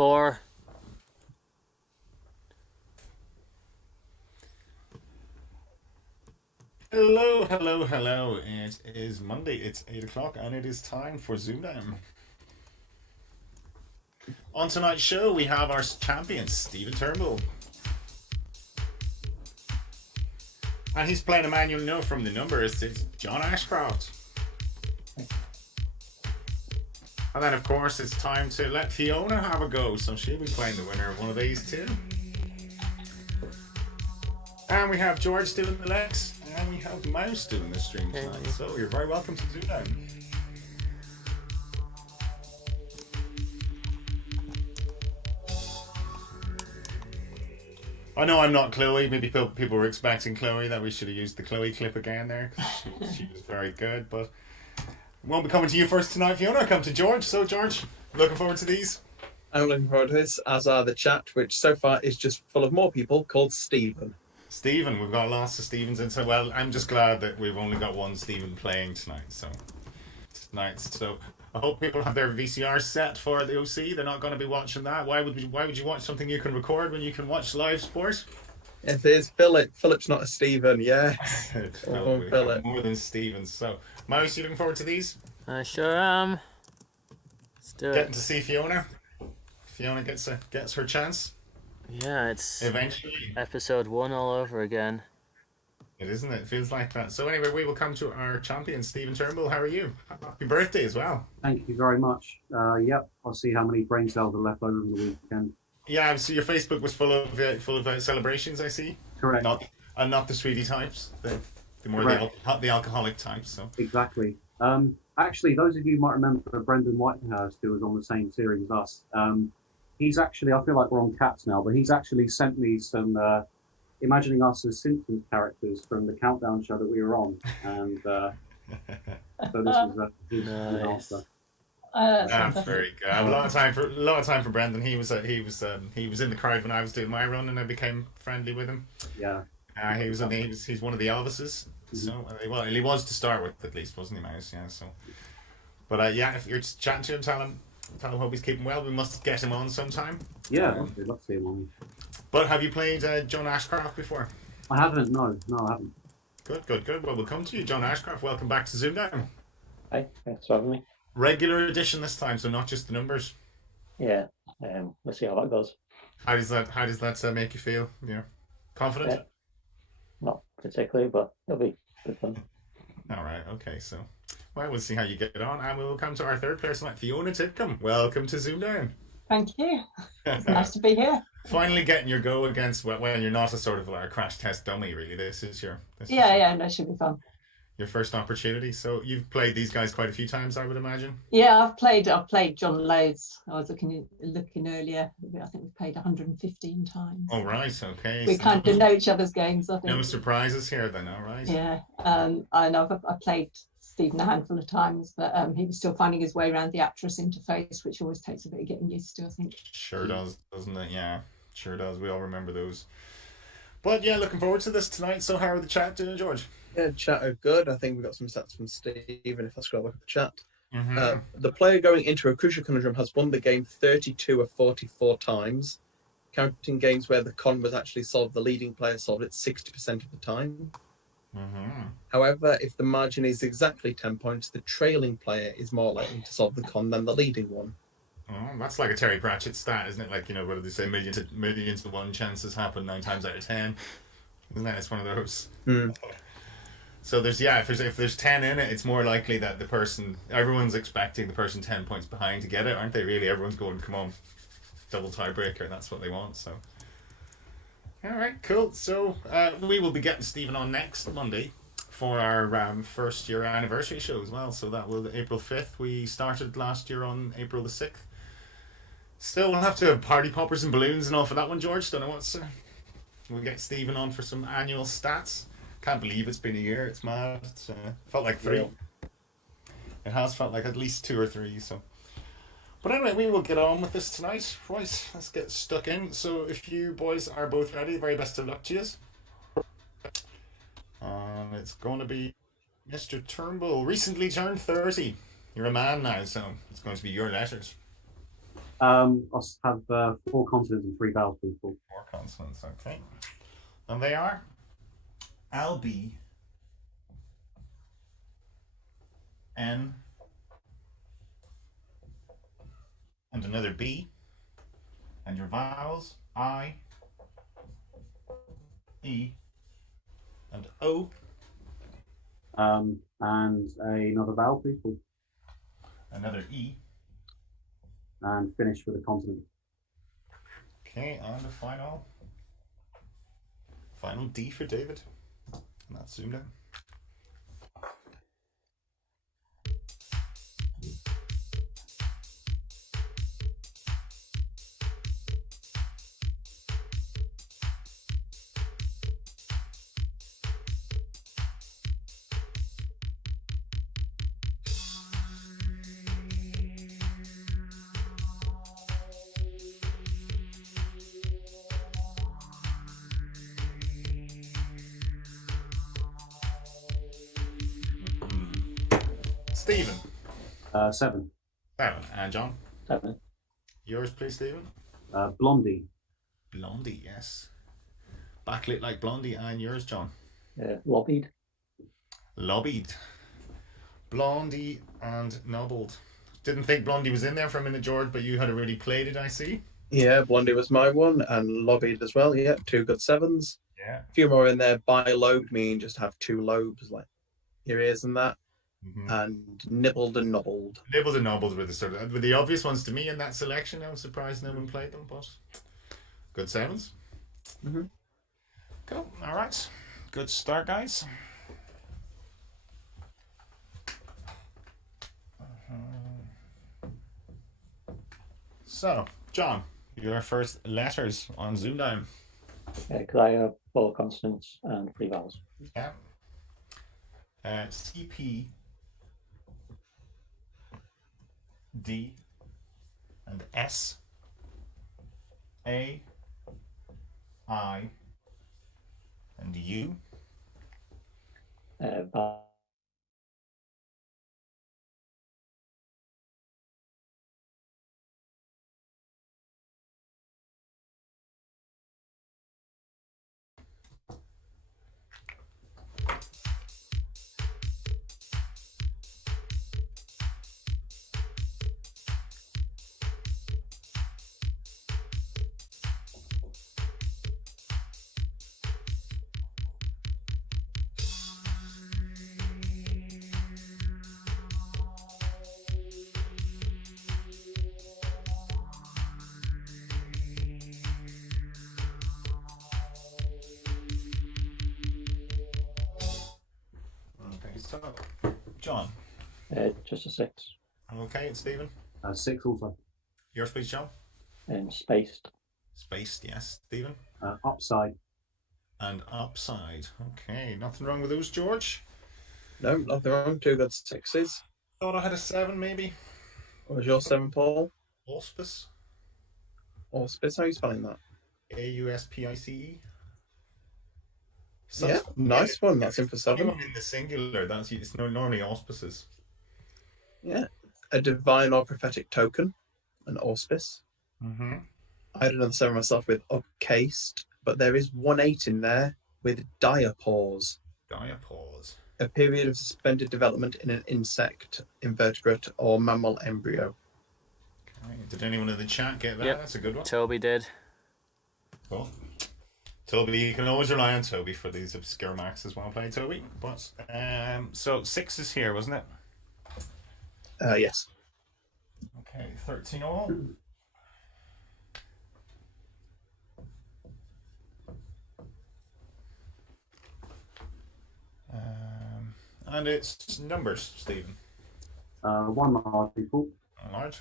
4. Hello, hello, hello. It is Monday, it's 8 o'clock, and it is time for ZoomDown. On tonight's show, we have our champion, Stephen Turnbull. And he's playing a man you'll know from the Numberist, it's John Ashcroft. And then, of course, it's time to let Fiona have a go, so she'll be playing the winner of one of these too. And we have George doing the legs, and we have Mouse doing the stream tonight. So you're very welcome to ZoomDown. I know I'm not Chloe. Maybe people were expecting Chloe, that we should have used the Chloe clip again there, because she was very good. But won't be coming to you first tonight, Fiona. Come to George. So, George, looking forward to these? I'm looking forward to this, as are the chat, which so far is just full of more people called Stephen. Stephen, we've got lots of Stephens in. So, well, I'm just glad that we've only got one Stephen playing tonight. So, I hope people have their VCR set for the OC. They're not going to be watching that. Why would you watch something you can record when you can watch live sport? It is Philip. Philip's not a Stephen, yeah. Philip. More than Stephen. So, Mouse, you looking forward to these? I sure am. Let's do it. Getting to see Fiona. Fiona gets her chance. Yeah, it's eventually episode 1 all over again. It isn't it? It feels like that. So anyway, we will come to our champion, Stephen Turnbull. How are you? Happy birthday as well. Thank you very much. Yep, I'll see how many brain cells are left over in the weekend. Yeah, so your Facebook was full of celebrations, I see. Correct. Not the sweetie types, the more the alcoholic types. So exactly. Actually, those of you might remember Brendan Whitehurst, who was on the same series as us. He's actually, I feel like we're on cats now, but he's actually sent me some, imagining us as Simpsons characters from the countdown show that we were on. And so this is his answer. That's very good. I have a lot of time for Brendan. He was in the crowd when I was doing my run, and I became friendly with him. Yeah. He's one of the Elvises. Mm-hmm. So well, he was to start with, at least, wasn't he, Mouse? Yeah. So, but yeah, if you're chatting to him, tell him hope he's keeping well. We must get him on sometime. Yeah, I'd love to see him on. But have you played John Ashcroft before? I haven't. No, I haven't. Good. Well, we'll come to you, John Ashcroft. Welcome back to ZoomDown. Hi, thanks for having me. Regular edition this time, so not just the numbers. Yeah, we'll see how that goes. How does that make you feel? Yeah, confident? Yeah. Not particularly, but it'll be good fun. All right. Okay. So, well, we'll see how you get on, and we'll come to our third person, Fiona Titcombe. Welcome to ZoomDown. Thank you. It's nice to be here. Finally getting your go against when you're not a sort of a crash test dummy. Really, this is your. No, it should be fun. Your first opportunity. So you've played these guys quite a few times, I would imagine. Yeah, I've played John loads. I was looking earlier. I think we've played 115 times. Oh right, okay. We kind of know each other's games, I think. No surprises here then, all right. Yeah, I know I played Stephen a handful of times, but he was still finding his way around the actress interface, which always takes a bit of getting used to, I think. Sure does, doesn't it? Yeah, sure does. We all remember those. But yeah, looking forward to this tonight. So how are the chat doing, George? Yeah, chat are good. I think we've got some stats from Stephen, if I scroll back at the chat. Mm-hmm. The player going into a crucial conundrum has won the game 32 of 44 times, counting games where the con was actually solved. The leading player solved it 60% of the time. Mm-hmm. However, if the margin is exactly 10 points, the trailing player is more likely to solve the con than the leading one. Oh, that's like a Terry Pratchett stat, isn't it? Like, what do they say? Millions to one chances happen 9 times out of 10. Isn't that? It's one of those. Mm. So if there's 10 in it, it's more likely that everyone's expecting the person 10 points behind to get it, aren't they? Really, everyone's going, come on, double tiebreaker. That's what they want. So, all right, cool. So we will be getting Stephen on next Monday for our first year anniversary show as well. So that will be April 5th. We started last year on April the 6th. Still, we'll have to have party poppers and balloons and all for that one, George. Don't know what's. We'll get Stephen on for some annual stats. Can't believe it's been a year. It's mad. It's felt like 3. It has felt like at least 2 or 3. So, but anyway, we will get on with this tonight. Right, let's get stuck in. So, if you boys are both ready, very best of luck to you. It's going to be Mr. Turnbull, recently turned 30. You're a man now, so it's going to be your letters. I'll have 4 consonants and 3 vowels, people. 4 consonants, okay. And they are LB, N, and another B. And your vowels, I, E, and O. And another vowel, people. Another E. And finish with a consonant. Okay, and the final D for David. And that's ZoomDown. Stephen. 7. 7. And John. 7. Yours, please, Stephen. Blondie. Blondie, yes. Backlit like Blondie. And yours, John. Lobbied. Lobbied. Blondie and Nobbled. Didn't think Blondie was in there for a minute, George, but you had already played it, I see. Yeah, Blondie was my one, and Lobbied as well. Yeah, 2 good 7s. Yeah. A few more in there. Bi-lobed mean just have 2 lobes, like your ears and that. Mm-hmm. And Nibbled and Nobbled. Nibbled and Nobbled were the obvious ones to me in that selection. I'm surprised no one played them, but good 7s. Mm-hmm. Cool. All right. Good start, guys. So, John, your first letters on ZoomDown. Could I have 4 consonants and 3 vowels? Yeah. CP, D, and S, A, I, and U. Okay, so John. Just a 6. Okay, it's Stephen. 6 also. Yours, please, John. Spaced. Spaced, yes. Stephen. Upside. And upside. Okay, nothing wrong with those, George. No, nothing wrong. 2 good 6s. Thought I had a 7, maybe. What was your 7, Paul? Auspice. Auspice, how are you spelling that? Auspice. Yeah, nice one. That's in for 7. Anyone in the singular, it's normally auspices. Yeah. A divine or prophetic token, an auspice. Mm-hmm. I had another 7 myself with upcased, but there is 1 8 in there with diapause. Diapause. A period of suspended development in an insect, invertebrate, or mammal embryo. Okay. Did anyone in the chat get that? Yep. That's a good one. Toby did. Cool. Toby, you can always rely on Toby for these obscure marks as well. Play Toby. But so 6 is here, wasn't it? Yes. Okay, 13 all. And it's numbers, Stephen. 1 large, people. Large.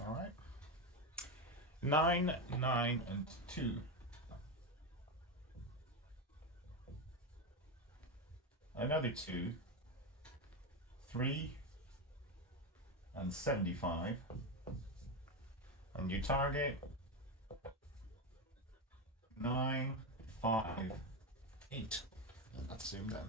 All right. 9, 9, and 2. Another 2. 3 and 75. And you target 9, 5, 8. And that's ZoomDown.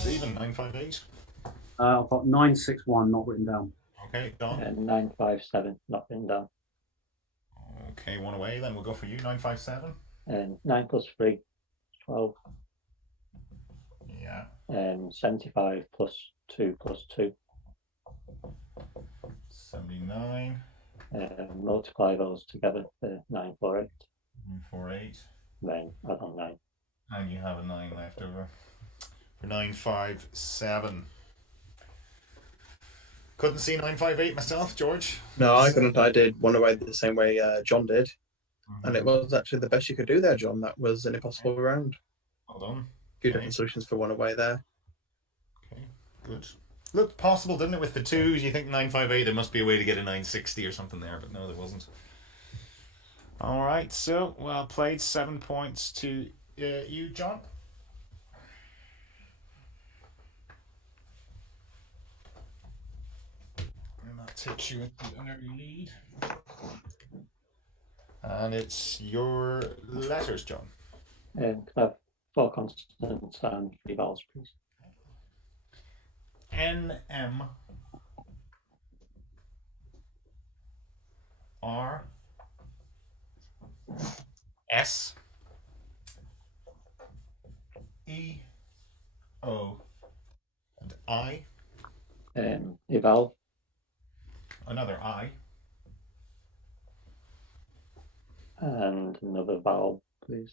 Stephen, 958. I've got 961 not written down. Okay, Don. 957, not written down. Okay, one away. Then we'll go for you. 957. 9 plus 3, 12. Yeah. 75 plus 2 plus 2. 79. Multiply those together for 948. 948. Then add on 9. And you have a 9 left over. For 957. Couldn't see 958 myself, George. No, I couldn't. I did one away the same way John did. And it was actually the best you could do there, John. That was an impossible round. Well done. Few different solutions for one away there. Okay, good. Looked possible, didn't it, with the 2s? You think 958, there must be a way to get a 960 or something there, but no, there wasn't. All right, so, well played. 7 points to you, John. And that takes you into an early lead. And it's your letters, John. Could I have 4 consonants and 3 vowels, please? N, M, R, S, E, O, and I. A vowel. Another I. And another vowel, please.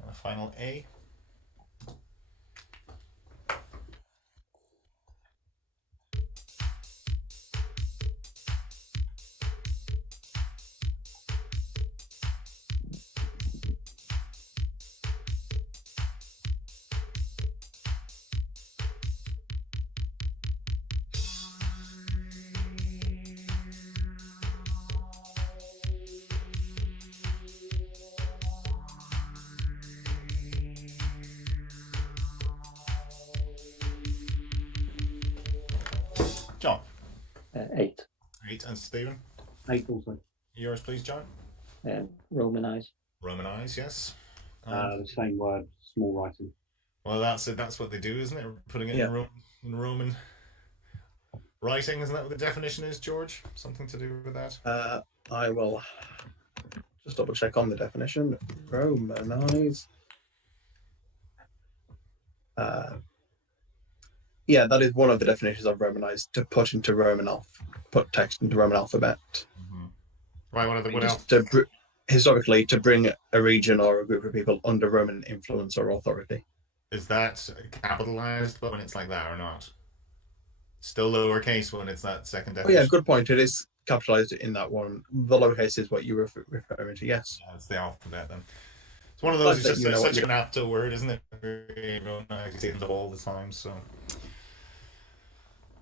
And a final A. John. 8. 8, and Stephen. 8 also. Yours, please, John. Romanize. Romanize, yes. The same word, small writing. Well, that's it. That's what they do, isn't it? Putting it in Roman writing. Isn't that what the definition is, George? Something to do with that? I will just double check on the definition. Romanize. Yeah, that is one of the definitions of Romanize, to put into put text into Roman alphabet. Mm-hmm. Right, what else? Historically, to bring a region or a group of people under Roman influence or authority. Is that capitalized when it's like that or not? Still lowercase when it's that second definition? Oh yeah, good point. It is capitalized in that one. The lowercase is what you were referring to, yes. Yeah, it's the alphabet then. It's one of those, it's just such an apt word, isn't it? I see it all the time, so...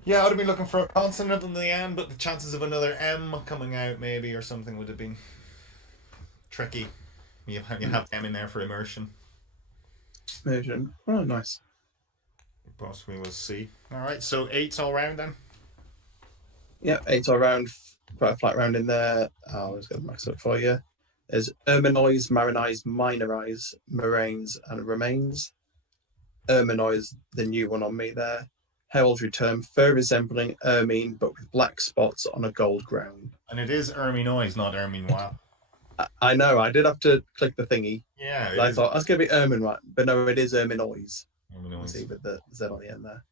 Yeah, I would have been looking for a consonant in the end, but the chances of another M coming out maybe or something would have been tricky. You have M in there for immersion. Immersion. Oh, nice. Boss, we will see. All right, so 8's all round then? Yeah, 8's all round. Quite a flat round in there. I'll just get the max up for you. There's Erminoise, Marinise, Minorise, Moraines, and Remains. Erminoise, the new one on me there. Heraldry term, fur resembling ermine, but with black spots on a gold ground. And it is Erminoise, not Erminois. I know, I did have to click the thingy. Yeah. I thought, I was going to be Ermine, right? But no, it is Erminoise. Erminoise. See, with the Z on the end there.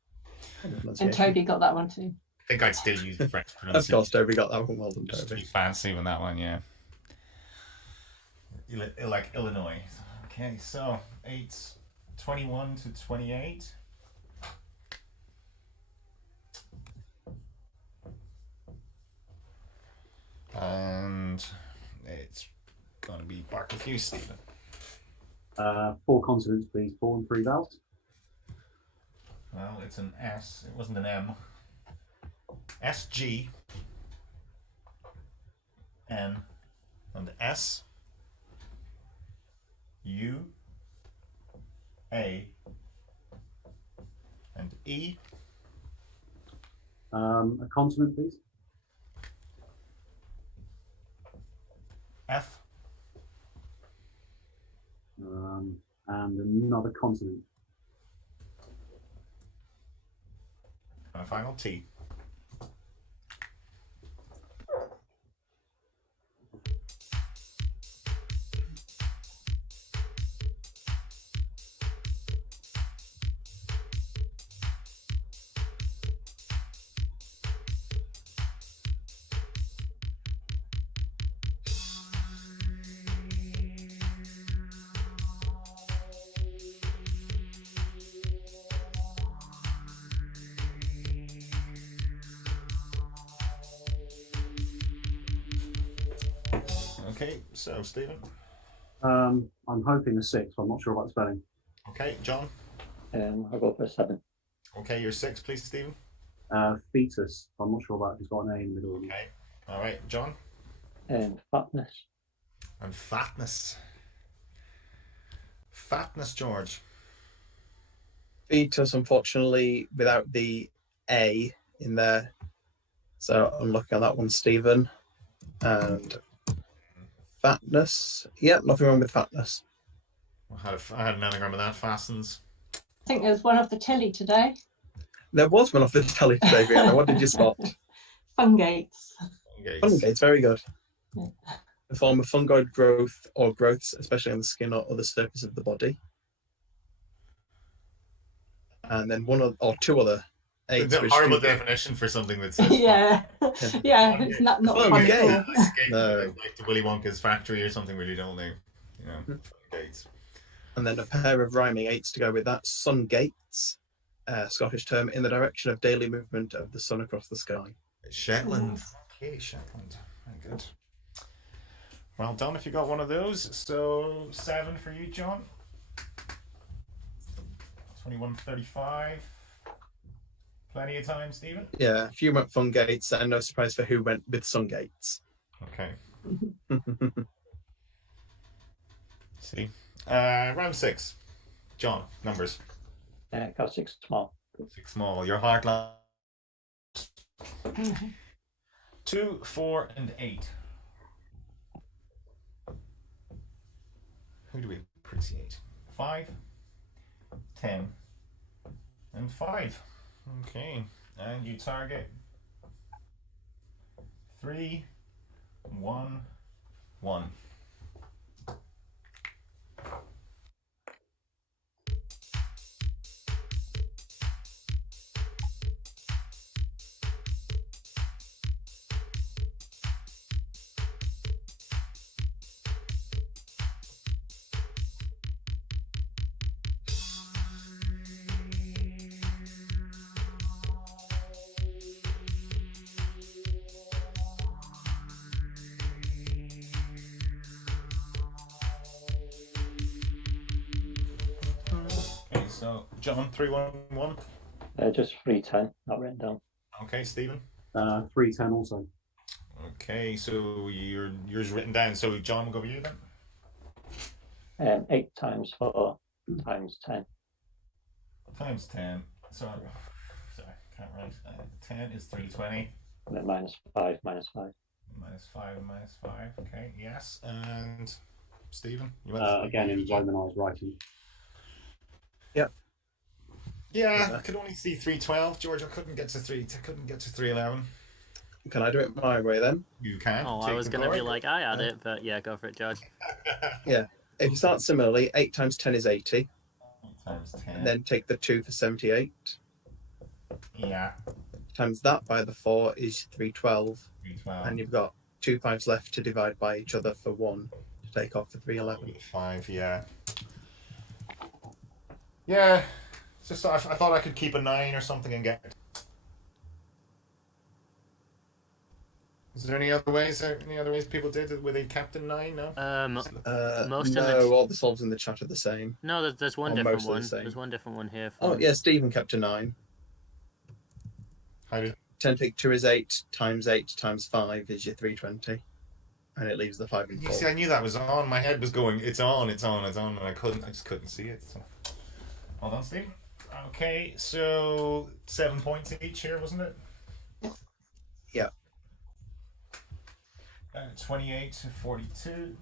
And Toby got that one too. I think I'd still use the French Of pronunciation. course, Toby got that one. Well done, Just to Toby. be fancy with that one, yeah. Like Illinois. Okay, so 8's 21 to 28. And it's going to be back with you, Stephen. 4 consonants, please. 4 and 3 vowels. Well, it's an S. It wasn't an M. S, G, N, and S, U, A, and E. A consonant, please. F. and another continent. And a final T. Okay, so Stephen. I'm hoping a 6. I'm not sure about spelling. Okay, John. I'll go for a 7. Okay, your 6, please, Stephen. Fetus. I'm not sure about if it's got an A in the middle. Okay. All right, John. Fatness. And fatness. Fatness, George. Fetus, unfortunately, without the A in there. So I'm looking at that one, Stephen. And fatness. Yeah, nothing wrong with fatness. I had an anagram of that. Fastens. I think there's one off the telly today. There was one off the telly today, Brianna. What did you spot? Fungates. Fungates, very good. Yeah. A form of fungoid growth or growths, especially on the skin or other surface of the body. And then one or two other aids. It's a horrible definition for something that says Yeah, yeah, it's not fun at all. No. like the Willy Wonka's factory or something really don't know. You know, gates. And then a pair of rhyming aids to go with that. Sun gates, Scottish term, in the direction of daily movement of the sun across the sky. Shetland. Okay, Shetland. Very good. Well done if you got one of those. So 7 for you, John. 21:35. Plenty of time, Stephen. Yeah, a few went fun gates, and no surprise for who went with sun gates. Okay. See. Round 6. John, numbers. Got 6 small. 6 small. Your heart line. 2, 4, and 8. Who do we appreciate? 5, 10, and 5. Okay. And you target 3, 1, 1. So, John, 3, 1, 1. Just 310, not written down. Okay, Stephen. 310 also. Okay, so yours written down. So, John, we'll go with you then. 8 times 4 times 10. Times 10. Sorry, can't write. 10 is 320. And then minus 5, minus 5. Minus 5 and minus 5. Okay, yes. And Stephen? You Again, in Romanized writing. Yep. Yeah, I could only see 312. George, I couldn't get to 311. Can I do it my way then? You can. Oh, I was going to be like, I had it, but yeah, go for it, George. Yeah. If you start similarly, 8 times 10 is 80. 8 times 10. And then take the 2 for 78. Yeah. Times that by the 4 is 312. 312. And you've got 2 5s left to divide by each other for 1 to take off for 311. 5, yeah. Yeah. It's just I thought I could keep a 9 or something and get. Is there any other ways? People did it where they kept a 9? No. Most no, of the all the solves in the chat are the same. no, there's one Or different most of the one. same. There's one different one here. Oh yeah, Stephen kept a 9. How did? 10 take 2 is 8 times 8 times 5 is your 320, and it leaves the 5 and You 4. see, I knew that was on. My head was going, it's on, and I just couldn't see it. So. Hold on, Steve. Okay, so 7 points each here, wasn't it? Yeah. 28 to 42.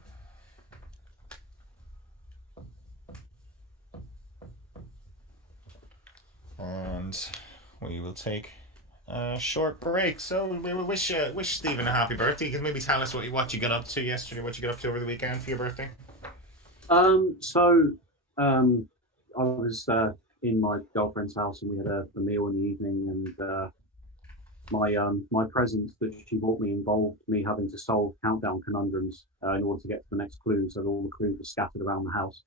And we will take a short break. So we will wish Stephen a happy birthday. You can maybe tell us what you got up to yesterday, what you got up to over the weekend for your birthday. I was in my girlfriend's house and we had a meal in the evening, and my present that she bought me involved me having to solve countdown conundrums in order to get to the next clue. So all the clues were scattered around the house.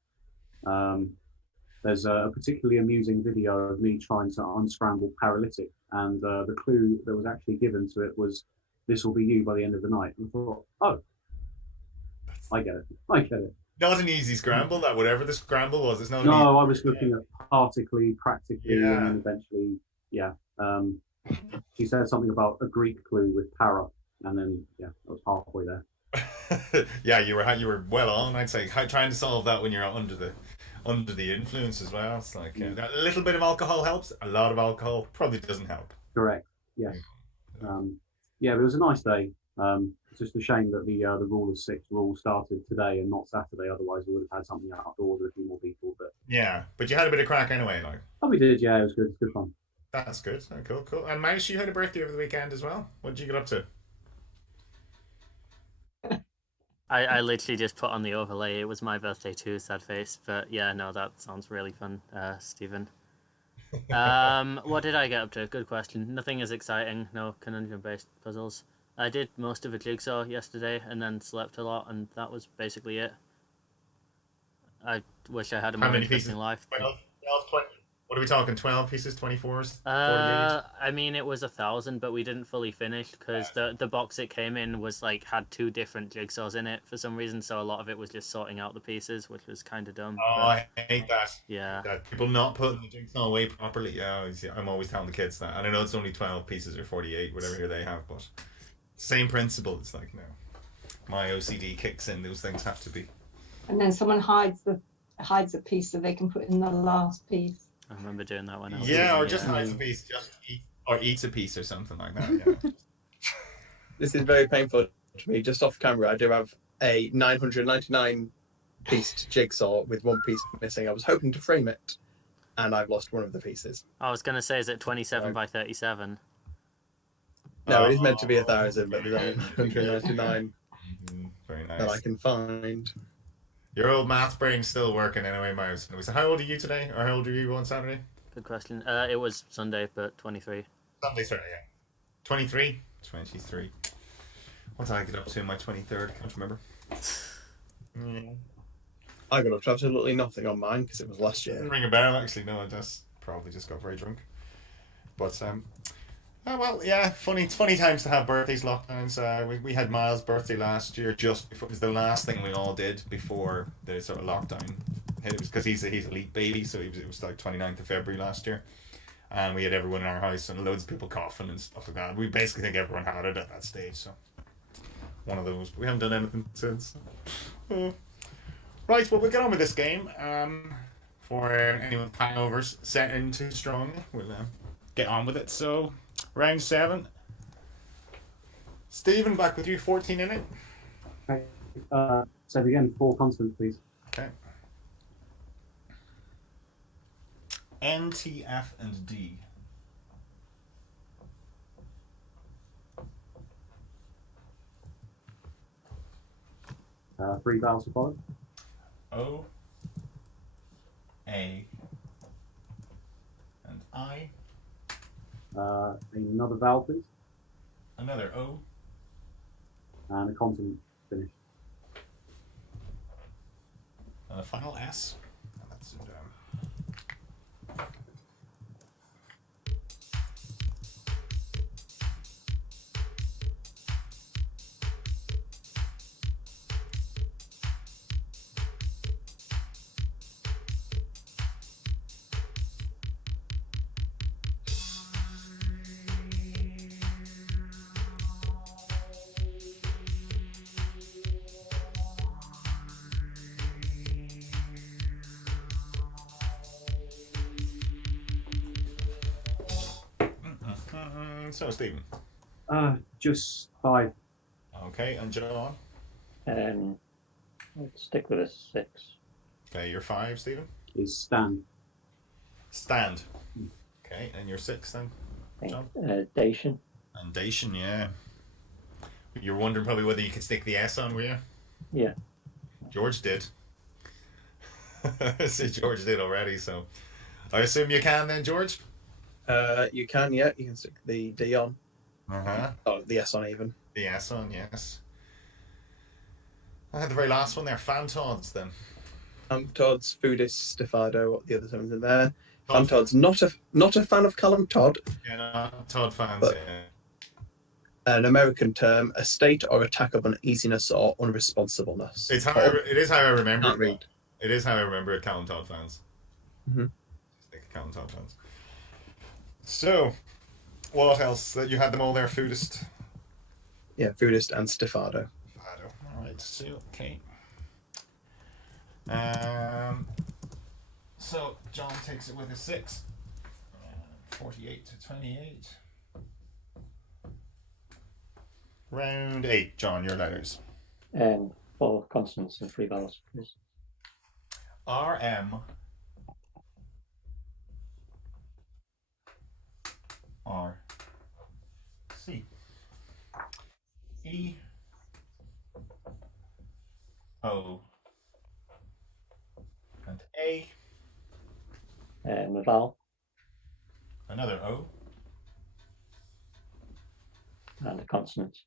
There's a particularly amusing video of me trying to unscramble paralytic, and the clue that was actually given to it was, "This will be you by the end of the night." And I thought, oh, I get it. Not an easy scramble, that whatever the scramble was. It's not. No, I was looking at partically, practically, Yeah. and then eventually, yeah. She said something about a Greek clue with para, and then I was halfway there. Yeah, you were well on. I'd say trying to solve that when you're under the influence as well. It's like a little bit of alcohol helps. A lot of alcohol probably doesn't help. Correct. Yes. But it was a nice day. It's just a shame that the rule of six rule started today and not Saturday. Otherwise, we would have had something outdoors with a few more people. But yeah, but you had a bit of crack anyway, like. Oh, we did. Yeah, it was good. It's good fun. That's good. Oh, cool. And Mouse, you had a birthday over the weekend as well. What did you get up to? I literally just put on the overlay. It was my birthday too, sad face. But yeah, no, that sounds really fun, Stephen. What did I get up to? Good question. Nothing as exciting. No conundrum-based puzzles. I did most of a jigsaw yesterday and then slept a lot, and that was basically it. I wish I had a more interesting life. 12, 20. What are we talking? 12 pieces, 24s? 48? I mean, it was 1,000, but we didn't fully finish because the box it came in was like had 2 different jigsaws in it for some reason. So a lot of it was just sorting out the pieces, which was kind of dumb. Oh, but, I hate that. Yeah. That people not putting the jigsaw away properly. Yeah, I'm always telling the kids that. And I know it's only 12 pieces or 48, whatever here they have, but same principle. It's like, no, my OCD kicks in. Those things have to be. And then someone hides a piece so they can put in the last piece. I remember doing that when I was or just hides a piece, eats a piece or something like that. Yeah. This is very painful to me. Just off camera, I do have a 999 piece jigsaw with 1 piece missing. I was hoping to frame it, and I've lost one of the pieces. I was gonna say, is it 27 by 37? No, it is meant to be 1,000, but there's only 999 Very nice. that I can find. Your old math brain's still working anyway, Miles. So how old are you today? Or how old are you on Saturday? Good question. It was Sunday, but 23. Sunday, sorry, yeah. 23? 23. What did I get up to in my 23rd? Can't remember. I got up to absolutely nothing on mine because it was last year. Didn't ring a bell, actually. No, I just probably just got very drunk. But, well, yeah, it's funny times to have birthdays, lockdowns. We had Miles' birthday last year, just before, it was the last thing we all did before the sort of lockdown hit. It was because he's a late baby, so it was like 29th of February last year. And we had everyone in our house and loads of people coughing and stuff like that. We basically think everyone had it at that stage, so one of those. But we haven't done anything since. Right, well, we'll get on with this game. For anyone with hangovers set in too strong, we'll get on with it. So, round 7. Stephen, back with you, 14 in it. Okay. So again, 4 consonants, please. Okay. N, T, F, and D. Three vowels to follow. O, A, and I. Another vowel, please. Another O. And a consonant finish. And a final S. That's it. So, Stephen. Just 5. Okay, and John. Let's stick with a 6. Okay, you're 5, Stephen. Is stand. Stand. Okay, and your 6 then? I think, John? Dacian. And Dacian, yeah. You were wondering probably whether you could stick the S on, were you? Yeah. George did. See, George did already, so I assume you can then, George? You can, yeah. You can stick the D on. Uh-huh. Oh, the S on even. The S on, yes. I had the very last one there, Fantods then. Todd's Foodist, Stefado, what the other terms in there. Todd. Todd's not a fan of Callum Todd. Yeah, no, Todd fans, But- yeah. An American term, a state or attack of uneasiness or unresponsibleness. It is how I remember Can't it. read. It is how I remember it, Callum Todd fans. Mhm. Stick Callum Todd fans. So, what else? You had them all there, Foodist. Yeah, Foodist and Stefado. Alright, so, okay. So, John takes it with a 6. 48 to 28. Round 8, John, your letters. 4 consonants and 3 vowels, please. RM. R. C. E. O. And A. A vowel Another O. and a consonant.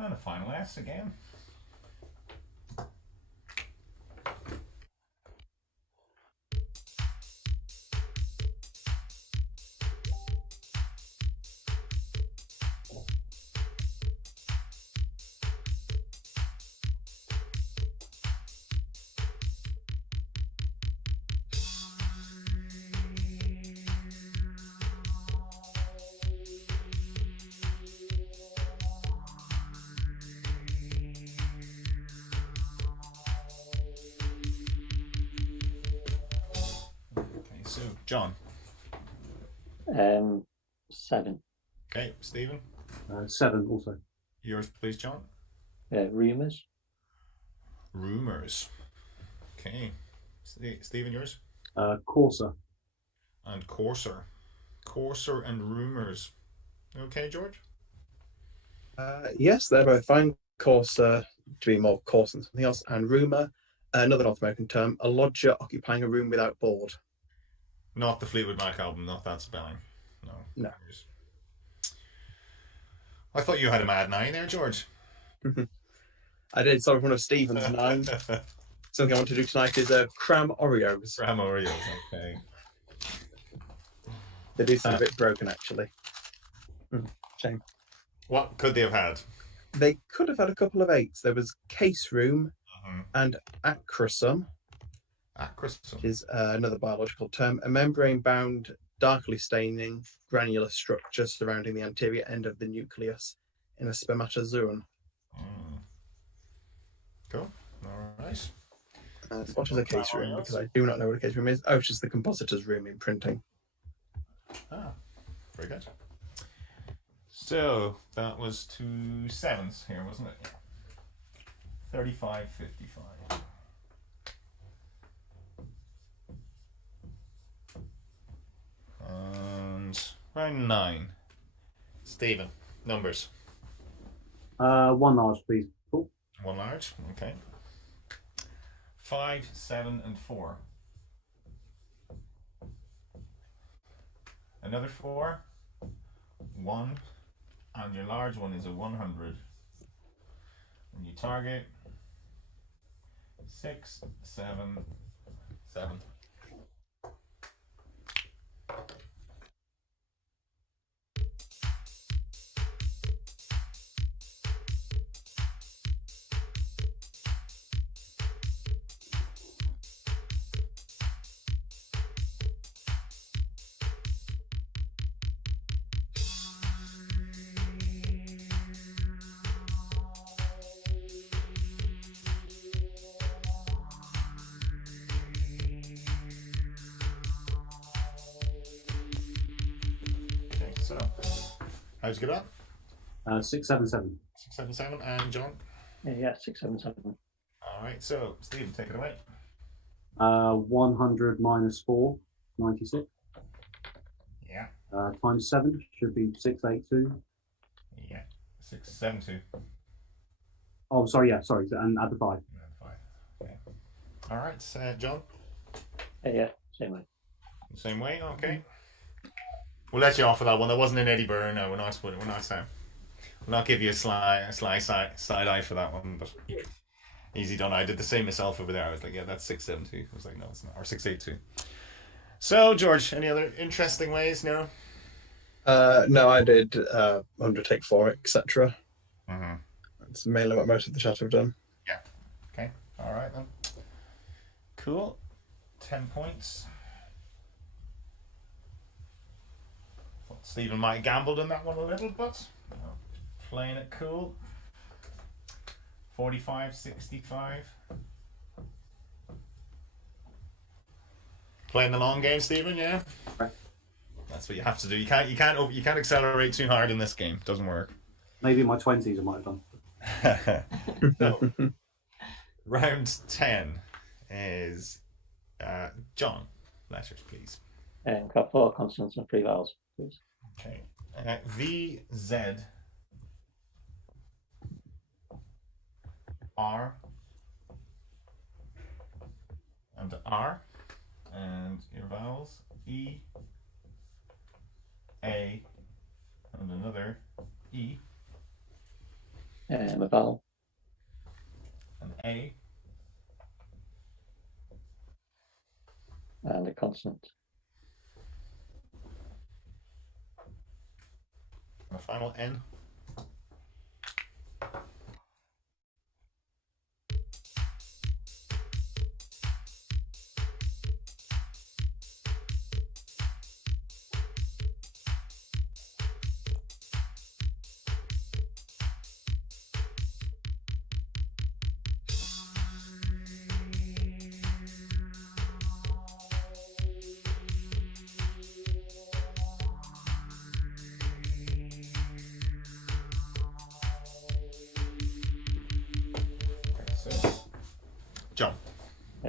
And a final S again. Okay, so John. 7. Okay, Stephen. 7 also. Yours, please, John. Rumours. Rumors. Okay. Stephen, yours. Corsa. And Courser. Courser and rumors. Okay, George? Yes, they're both fine. Corsa, to be more coarse than something else. And rumour, another North American term, a lodger occupying a room without board. Not the Fleetwood Mac album, not that spelling. No. No. I thought you had a mad 9 there, George. I did sort of one of Stephen's 9. Something I want to do tonight is cram Oreos. Ram Oreos, okay. They do sound a bit broken, actually. Shame. What could they have had? They could have had a couple of 8s. There was case room and acrosome, Acrosome. which is another biological term, a membrane-bound, darkly staining, granular structure surrounding the anterior end of the nucleus in a spermatozoon. Cool. All right. What is a case room? Because I do not know what a case room is. Oh, it's just the compositor's room in printing. Ah, very good. So that was 2 7s here, wasn't it? 35, 55. And round 9. Stephen, numbers. 1 large, please. Cool. 1 large, okay. 5, 7, and 4. Another 4. 1. And your large one is a 100. And you target 6, 7, 7. Okay, so how'd you get on? 6, 7, 7. 6, 7, 7, and John. Yeah, 6, 7, 7. All right, so Stephen, take it away. 100 minus 4. 96. Yeah. Times 7 should be 682. Yeah. 672. Oh, sorry, yeah, sorry, and add the 5. Yeah, 5. Okay. All right, John. Yeah, same way. Same way. Okay. We'll let you off for that one. That wasn't an Eddie Byrne. No, we're not. We'll not give you a sly side eye for that one. But easy done. I did the same myself over there. I was like, yeah, that's 672. I was like, no, it's not, or 682. So, George, any other interesting ways? No. No, I did undertake for it, etc. Mm-hmm. That's mainly what most of the chat have done. Yeah. Okay. All right then. Cool. 10 points. Thought Stephen might have gambled on that one a little, but playing it cool. 45-65. Playing the long game, Stephen. Yeah. Right. That's what you have to do. You can't accelerate too hard in this game. Doesn't work. Maybe in my 20s I might have done. So, round 10 is John. Letters, please. Got 4 consonants and 3 vowels, please. Okay. V, Z, R, and R, and your vowels E, A, and another E, A vowel. an A, And a consonant. and a final N. Okay, so John.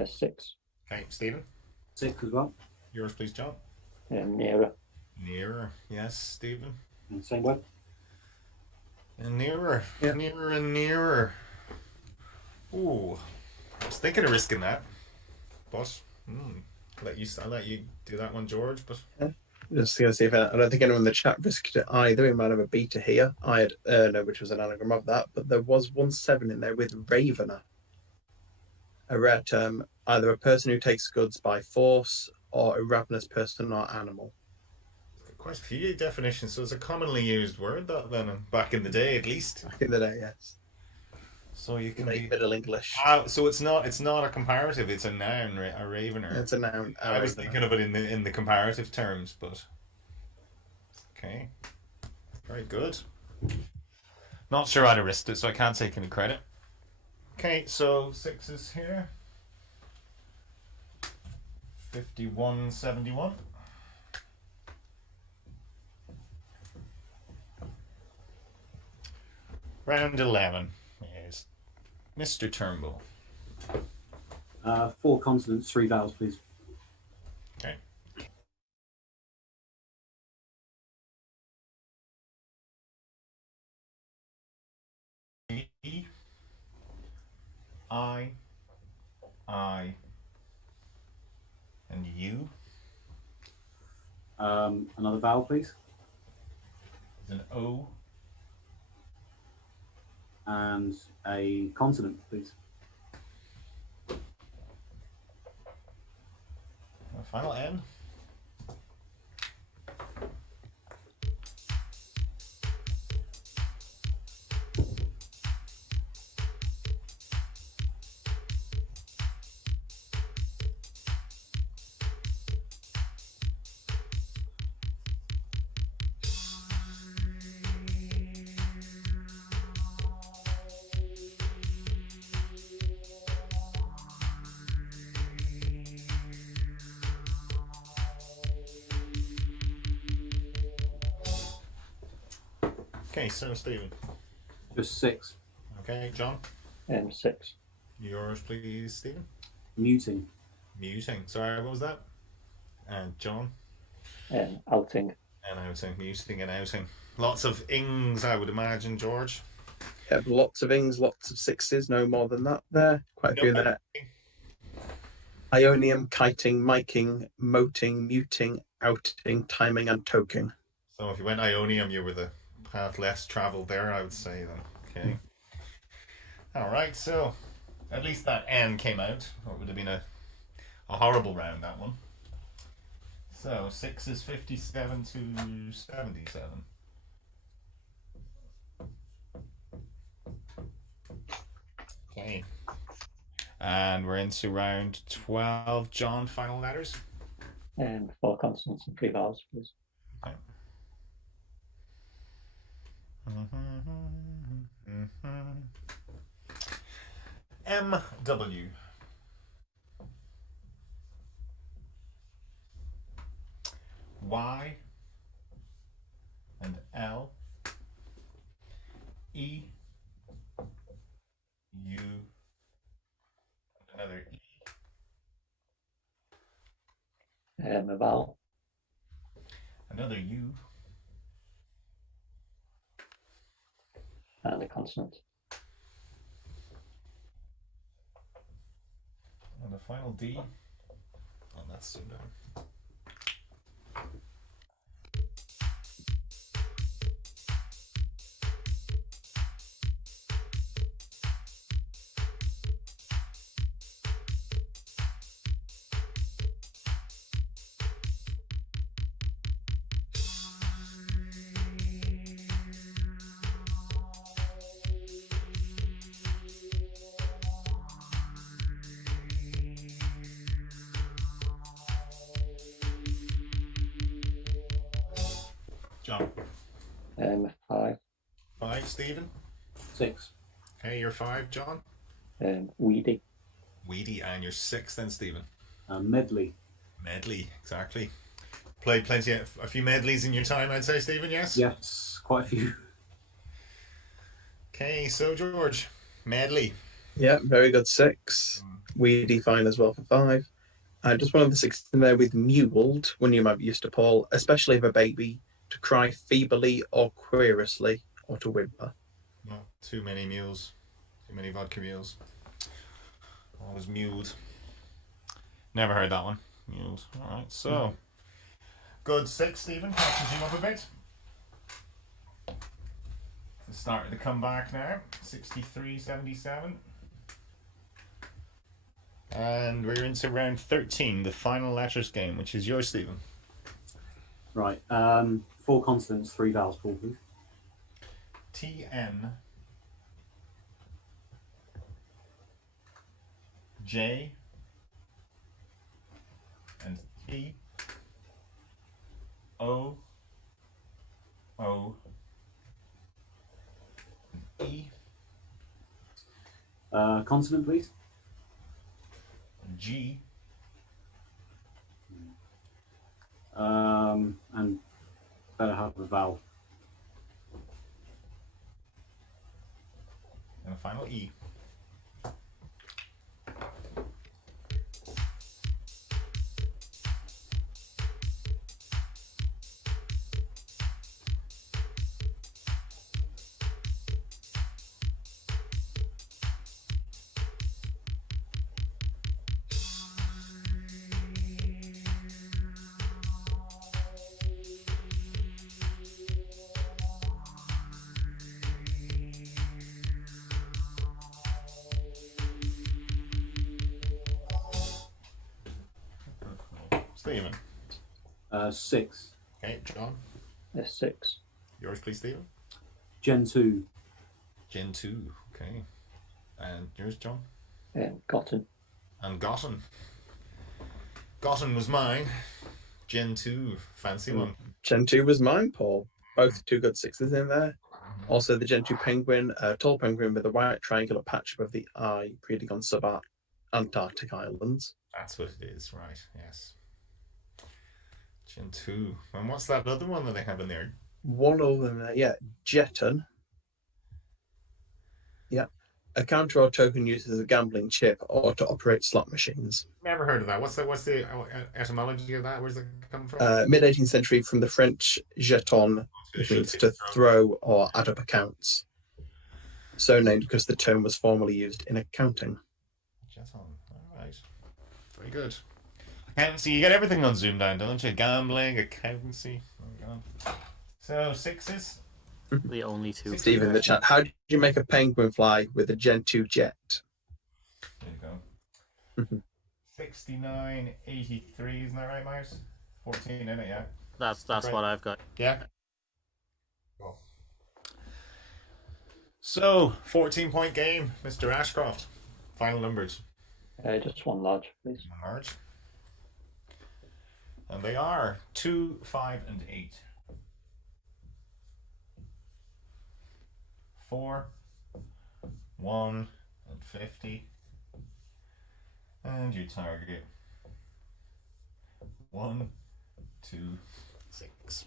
6. Okay, Stephen. 6 as well. Yours, please, John. Nearer. Nearer. Yes, Stephen. And same way. And nearer. Yeah. Nearer and nearer. Ooh. I was thinking of risking that. But I'll let you do that one, George, but Just to see if I don't think anyone in the chat risked it either. We might have a beta here. I had Erna, which was an anagram of that, but there was 1 7 in there with ravener. A rare term, either a person who takes goods by force or a ravenous person or animal. quite a few definitions, so it's a commonly used word that then back in the day at least. Back in the day, yes. So you can Late be Middle English. so it's not a comparative, it's a noun, a ravener. It's a noun. I was thinking of it in the comparative terms, but okay. Very good. Not sure I'd have risked it, so I can't take any credit. Okay, so 6 is here. 51-71. Round 11 is Mr. Turnbull. 4 consonants, 3 vowels, please. Okay. E, I, and U. Another vowel, please. Is an O. And a consonant, please. A final N. Okay, so Stephen. Just 6. Okay, John. 6. Yours, please, Stephen. Muting. Muting. Sorry, what was that? And John? Outing. And outing, muting and outing. Lots of ings, I would imagine, George. Yeah, lots of ings, lots of sixes, no more than that there. Quite a few No, there. Ionium, kiting, miking, moting, muting, outing, timing, and toking. So if you went Ionium, you were the path less travelled there, I would say then. Okay. Alright, so at least that N came out. Or it would have been a horrible round, that one. So 6 is 57 to 77. Okay. And we're into round 12. John, final letters? 4 consonants and 3 vowels, please. Okay. MW. Y and L. E. U. Another E. A vowel. Another U. And a consonant. And the final D. Oh, that's ZoomDown. John. 5. 5, Stephen. 6. Okay, you're 5, John. Weedy. Weedy, and you're 6 then, Stephen. Medley. Medley, exactly. Played plenty of a few medleys in your time, I'd say, Stephen, yes? Yes, quite a few. Okay, so George, medley. Yeah, very good 6. Weedy fine as well for 5. Just one of the 6 in there with muled, one you might be used to, Paul, especially if a baby, to cry feebly or querulously, or to whimper. Not too many mules. Too many vodka mules. Always muled. Never heard that one. Muled. Alright, so. Good 6, Stephen. Catches you up a bit. The start of the comeback now. 63-77. And we're into round 13, the final letters game, which is yours, Stephen. Right. 4 consonants, 3 vowels, Paul, please. T-N J and T O O E Consonant, please. G And better have a vowel. and a final E. Stephen. 6. Okay, John. 6. Yours, please, Stephen. Gen 2. Gen 2. Okay. And yours, John. Gotten. And Gotten. Gotten was mine. Gen 2. Fancy one. Gen 2 was mine, Paul. Both 2 good 6s in there. Also, the Gen 2 penguin, tall penguin with a white triangular patch above the eye, breeding on sub-Antarctic islands. That's what it is, right? Yes. Gen 2. And what's that other one that they have in there? One of them there, yeah, Jetton. Yeah. A counter or token used as a gambling chip or to operate slot machines. Never heard of that. What's the etymology of that? Where's it come from? Mid-18th century from the French jeton, which means to throw or add up accounts. So named because the term was formerly used in accounting. Jeton. All right. Very good. Accountancy. You get everything on ZoomDown, don't you? Gambling, accountancy. Oh my God. So 6s. The only two. Steve in the chat. How did you make a penguin fly with a Gen 2 jet? There you go. 69.83, isn't that right, Myers? 14 in it, yeah. That's Right. what I've got. Yeah. Cool. So, 14-point game, Mr. Ashcroft. Final numbers. Just one large, please. Large. And they are 2, 5, and 8. 4, 1, and 50. And you target 1, 2, 6.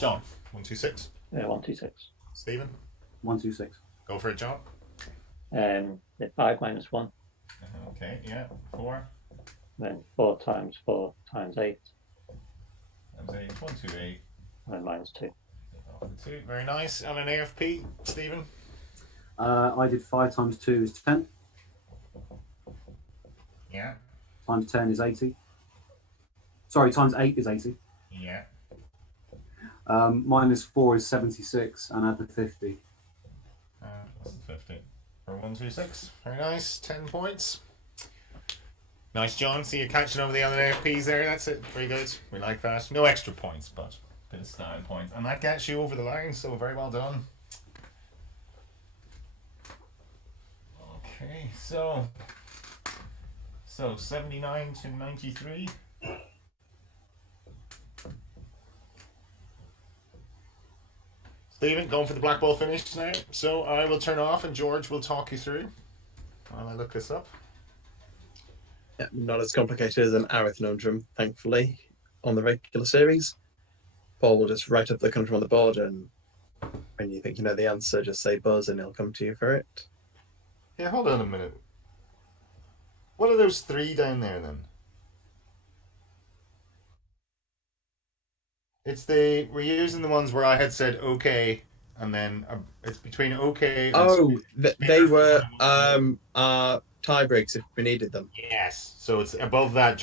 John, 1, 2, 6. 1, 2, 6. Stephen, 1, 2, 6. go for it, John. 5 minus 1. Okay, yeah. 4. Then 4 times 4 times 8. That was 8. 1, 2, 8. And then minus 2. Off the 2. Very nice. And an AFP, Stephen. I did 5 times 2 is 10. Yeah. Times 10 is 80. Sorry, times 8 is 80. Yeah. Minus 4 is 76, and add the 50. Plus the 50. For 1, 2, 6. Very nice. 10 points. Nice, John. See you catching over the other AFPs there. That's it. Very good. We like that. No extra points, but a bit of style points. And that gets you over the line, so very well done. Okay, so 79 to 93. Stephen, going for the black ball finish now. So I will turn off and George will talk you through while I look this up. Yeah, not as complicated as an arithmetic, thankfully, on the regular series. Paul will just write up the conundrum on the board, and when you think you know the answer, just say buzz and he'll come to you for it. Yeah, hold on a minute. What are those 3 down there then? We're using the ones where I had said okay, and then it's between okay and They were tie breaks if we needed them. yes. So it's above that,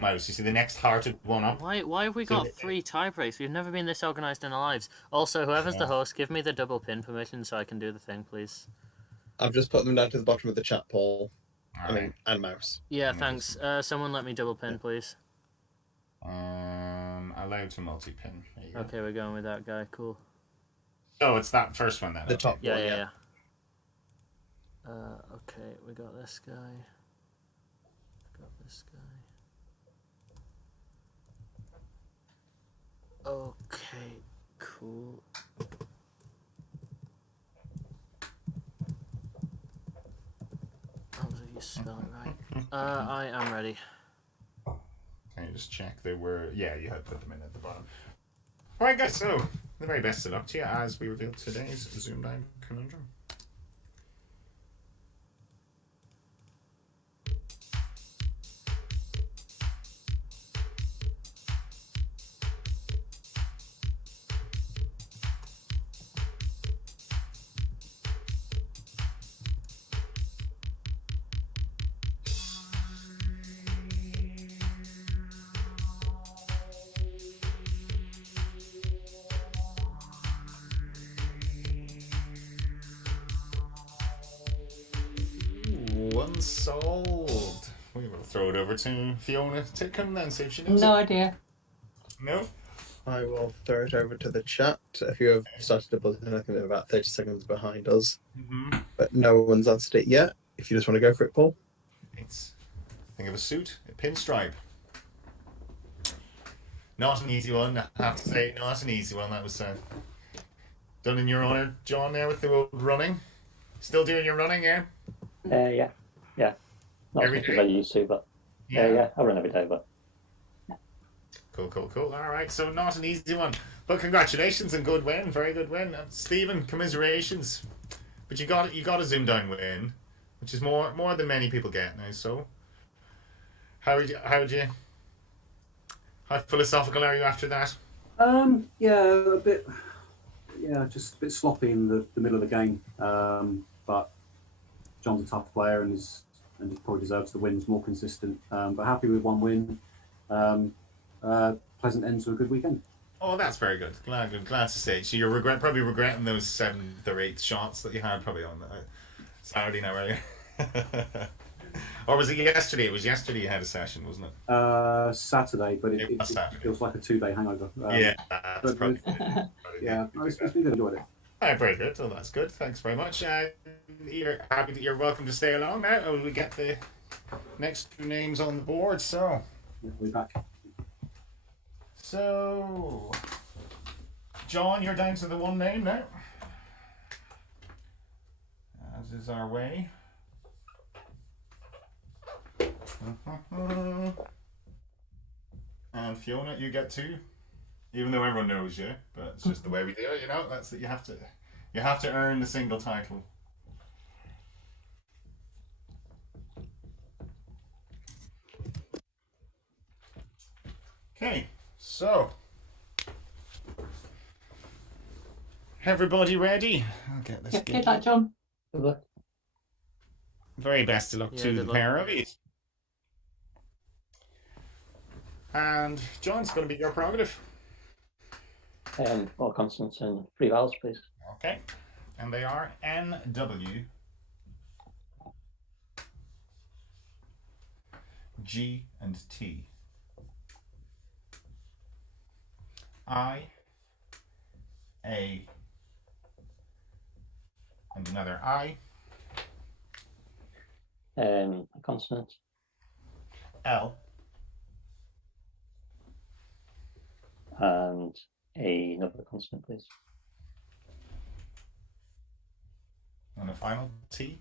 Mouse. You see the next hearted one up? Why have we got 3 tie breaks? We've never been this organised in our lives. Also, whoever's the host, give me the double pin permission so I can do the thing, please. I've just put them down to the bottom of the chat, Paul. All right. And Mouse. Yeah, thanks. Someone let me double pin, please. Allowed to multi-pin. There you go. Okay, we're going with that guy. Cool. So it's that first one then. The okay. top Yeah, one, yeah. Okay, we got this guy. Got this guy. Okay, cool. Oh, did you spell it right? I am ready. Can you just check they were? Yeah, you had put them in at the bottom. All right, guys. So the very best of luck to you as we reveal today's ZoomDown conundrum. One solved. We will throw it over to Fiona Titcombe then, see if she knows No it. idea. No? I will throw it over to the chat. If you have started to buzz in, I think they're about 30 seconds behind us. But no one's answered it yet. If you just want to go for it, Paul. It's think of a suit, a pinstripe. Not an easy one, I have to say. Not an easy one. That was done in your honour, John. There with the old running. Still doing your running, yeah? Yeah. Not as Every much as day? I used to, but yeah, I run every day, but Cool. All right, so not an easy one, but congratulations and good win, very good win, Stephen. Commiserations, but you got a ZoomDown win, which is more than many people get now. So, how philosophical are you after that? Yeah, a bit. Yeah, just a bit sloppy in the middle of the game. But John's a tough player and he probably deserves the wins. More consistent. But happy with one win. Pleasant end to a good weekend. Oh, that's very good. Glad to see. So you're probably regretting those 7th or 8th shots that you had probably on Saturday now, right? Or was it yesterday? It was yesterday you had a session, wasn't it? Saturday, but it was like a 2-day hangover. Yeah, that's probably. Yeah, it's been good. Enjoyed it. Very good. Oh, that's good. Thanks very much. You're welcome to stay along now. We get the next 2 names on the board. So, We'll be back. So, John, you're down to the 1 name now. As is our way. And Fiona, you get 2. Even though everyone knows you, but it's just the way we do it, That's that you have to earn the single title. Okay, so everybody ready? I'll get this. Good luck, John. good luck. Very best of luck Yeah, to good the luck. pair of you. And John, it's going to be your prerogative. All consonants and 3 vowels, please. Okay, and they are NW, G, and T. I, A, and another I, A consonant, L, and another consonant, please. and a final T.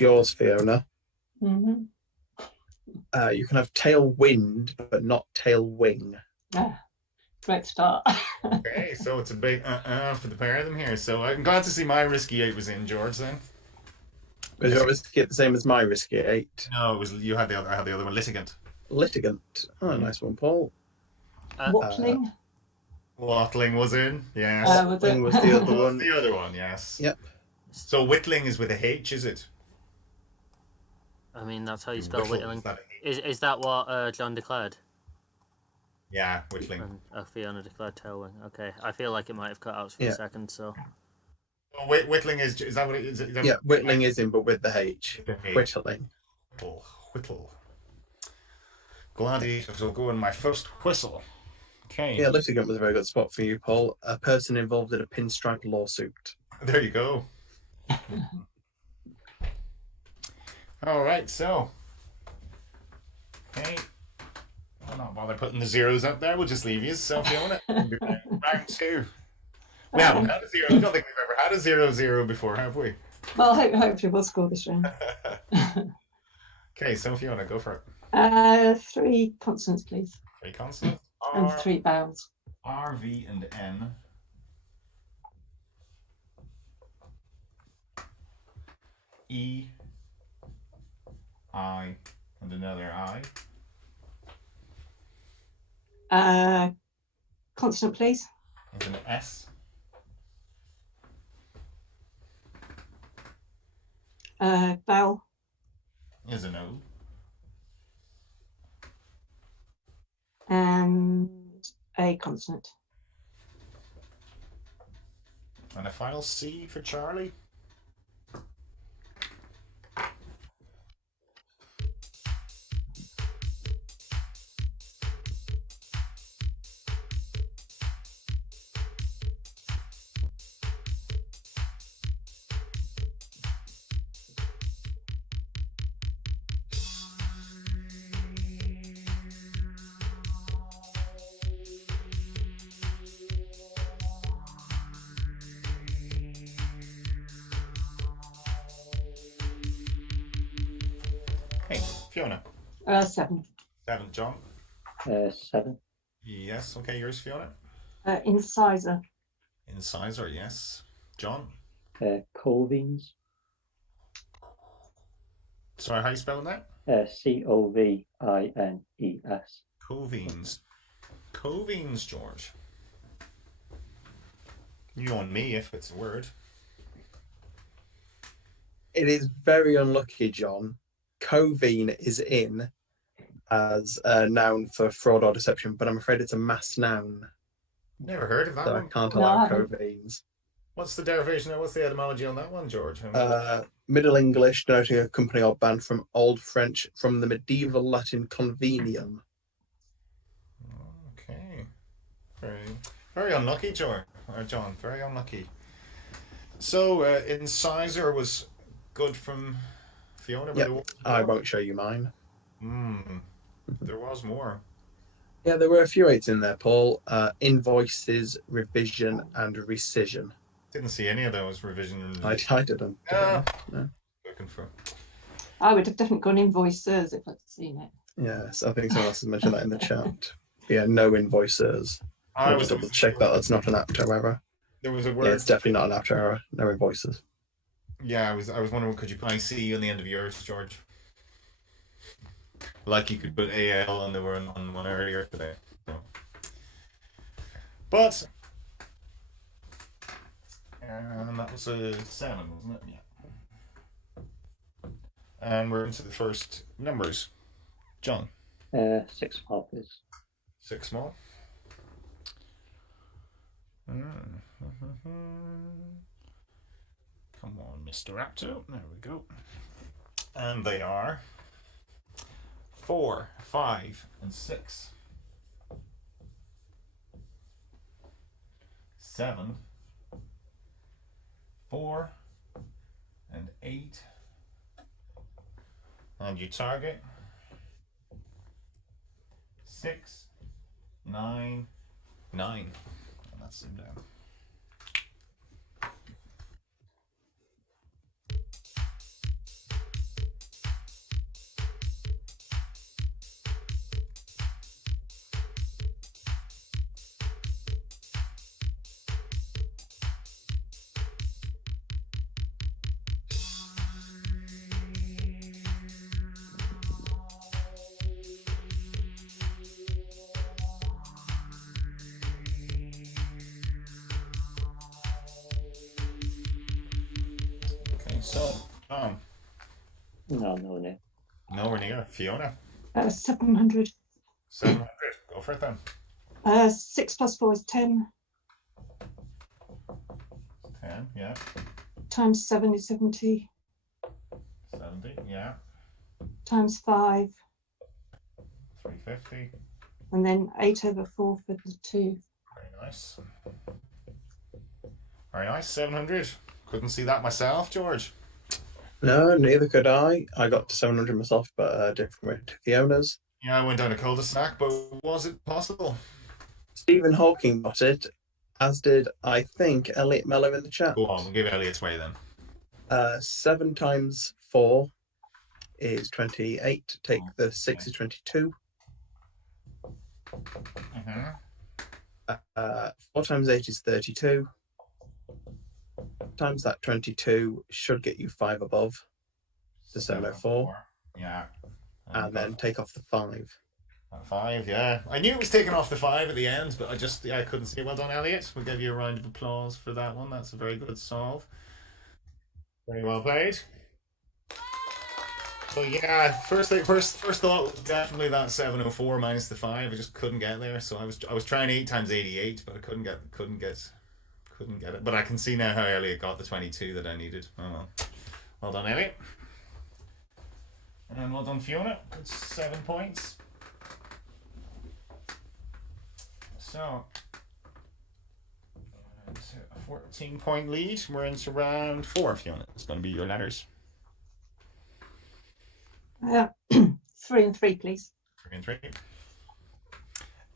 Yours, Fiona. Mm-hmm. You can have tailwind, but not tailwing. Great start. Okay, so it's a big for the pair of them here. So I'm glad to see my risky 8 was in, George. Then Was your risky the same as my risky 8? no, it was you had the other. I had the other one, litigant. Litigant. Oh, nice one, Paul. Watling. Watling was in. Yes. Was Whittling it? was the other What's one. the other one? Yes. Yep. So whittling is with a H, is it? I mean, that's how you spell Whittle, whittling. is that a H? Is that what John declared? Yeah, whittling. And Fiona declared tailwing. Okay, I feel like it might have cut out for Yeah. a second. So Oh, whittling is that what it is? Is that Yeah, whittling is in, but with the H. with the H? Whittling. Whittle. Gladiators will go in my first whistle. Okay. Yeah, litigant was a very good spot for you, Paul. A person involved in a pinstripe lawsuit. There you go. All right, so. Okay. I'll not bother putting the zeros up there. We'll just leave you. So if you want it, round 2. We haven't had a 0. I don't think we've ever had a 0-0 before, have we? Well, hopefully we'll score this round. Okay, so if you want to go for it. 3 consonants, please, 3 consonants. and R, 3 vowels. R, V, and N. E, I, and another I. Consonant, please. Is an S. Vowel. Is an O. And a consonant. And a final C for Charlie. Hey, Fiona. 7. 7, John. 7. Yes, okay, yours, Fiona. Incisor. Incisor, yes. John. Covines. Sorry, how you spelling that? Covines. Covines. Covines, George. You on me if it's a word. It is very unlucky, John. Covine is in as a noun for fraud or deception, but I'm afraid it's a mass noun, Never heard of that so I one. can't No, I allow haven't. covines. What's the derivation? What's the etymology on that one, George? Middle English, denoting a company or band, from Old French, from the medieval Latin convenium. Okay. Very unlucky, George. Or John, very unlucky. So, incisor was good from Fiona. Yep, but I won't show you mine. There was more. Yeah, there were a few 8s in there, Paul. Invoices, revision, and rescission. Didn't see any of those revision. I didn't. No. No. Looking for. I would have definitely gone invoicers if I'd seen it. Yes, I think someone else has mentioned that in the chat. Yeah, no invoicers. I I'll was double check that that's not an apto error. There was a Yeah, word. it's definitely not an apto error. No invoices. Yeah, I was wondering, could you put IC on the end of yours, George? Like you could put AL on the one earlier today. So. But that was a 7, wasn't it? Yeah. And we're into the first numbers. John. 6 small, please. 6 small. Come on, Mr. Raptor. There we go. And they are 4, 5, and 6. 7, 4, and 8. And you target 6, 9, 9. And that's ZoomDown. So, No. nowhere near. Fiona, 700. 700. Go for it then. 6 plus 4 is 10. 10, yeah. Times 7 is 70. 70, yeah. Times 5. 350. And then 8 over 4 for the 2. Very nice. Very nice. 700. Couldn't see that myself, George. No, neither could I. I got to 700 myself, but different way to Fiona's. Yeah, I went down a cul-de-sac, but was it possible? Stephen Hawking got it, as did, I think, Elliot Mello in the chat. Go on, we'll give Elliot's way then. 7 times 4 is 28. Take the 6 is 22. 4 times 8 is 32. Times that 22 should get you 5 above the 704. Yeah. And then take off the 5. At 5, yeah. I knew it was taken off the 5 at the end, but I couldn't see it. Well done, Elliot. We'll give you a round of applause for that one. That's a very good solve. Very well played. So yeah, first thought was definitely that 704 minus the 5. I just couldn't get there. So I was trying 8 times 88, but I couldn't get it. But I can see now how Elliot got the 22 that I needed. Oh well. Well done, Elliot. And well done, Fiona. Good 7 points. So, it's a 14-point lead. We're into round 4, Fiona. It's going to be your letters. 3 and 3, please. 3 and 3.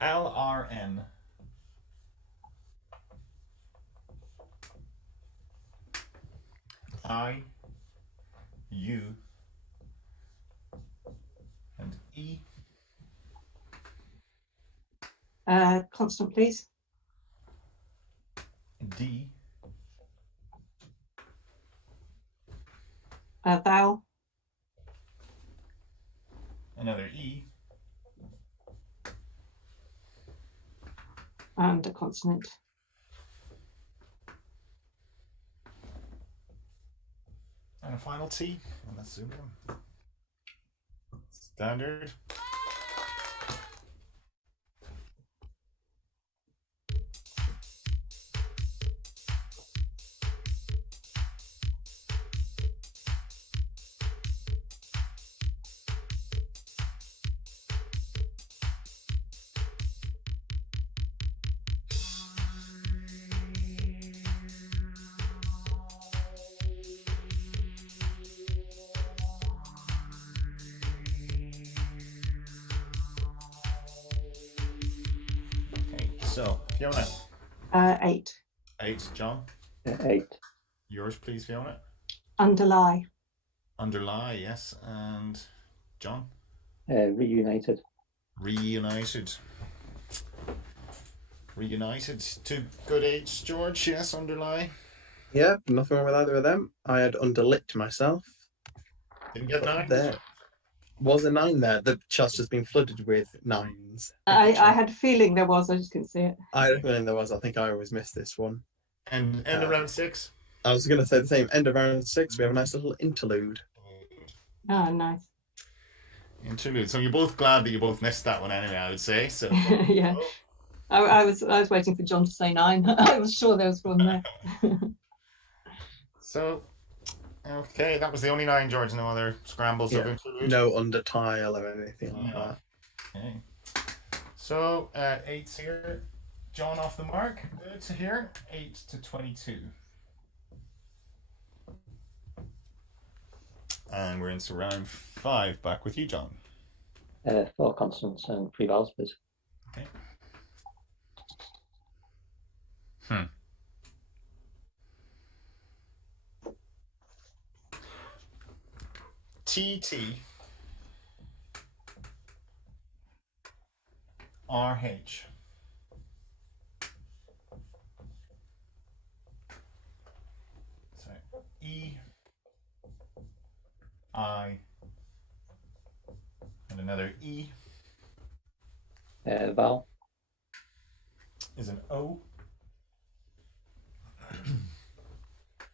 LRN. I, U, and E. Constant, please. D. Vowel. Another E. And a consonant. And a final T. And let's zoom in. Standard. So, Fiona. 8. 8, John. 8. Yours, please, Fiona. Underlie. Underlie, yes. And John. Reunited. Reunited. Reunited. 2 good 8s, George. Yes, underlie. Yeah, nothing wrong with either of them. I had underlit myself. Didn't get 9. There was a 9 there. The chart's just been flooded with 9s. I had a feeling there was, I just couldn't see it. I had a feeling there was. I think I always missed this one. And end of round 6. I was going to say the same. End of round 6, we have a nice little interlude. Oh, nice. Interlude. So you're both glad that you both missed that one anyway, I would say. So Yeah. I was waiting for John to say 9. I was sure there was one there. So, okay, that was the only 9, George. No other scrambles of Yeah. interlude. No under tile or anything like that. Okay. So, 8's here. John off the mark. Good to hear. 8 to 22. And we're into round 5. Back with you, John. 4 consonants and 3 vowels, please. Okay. TT RH. So E I and another E Vowel. is an O.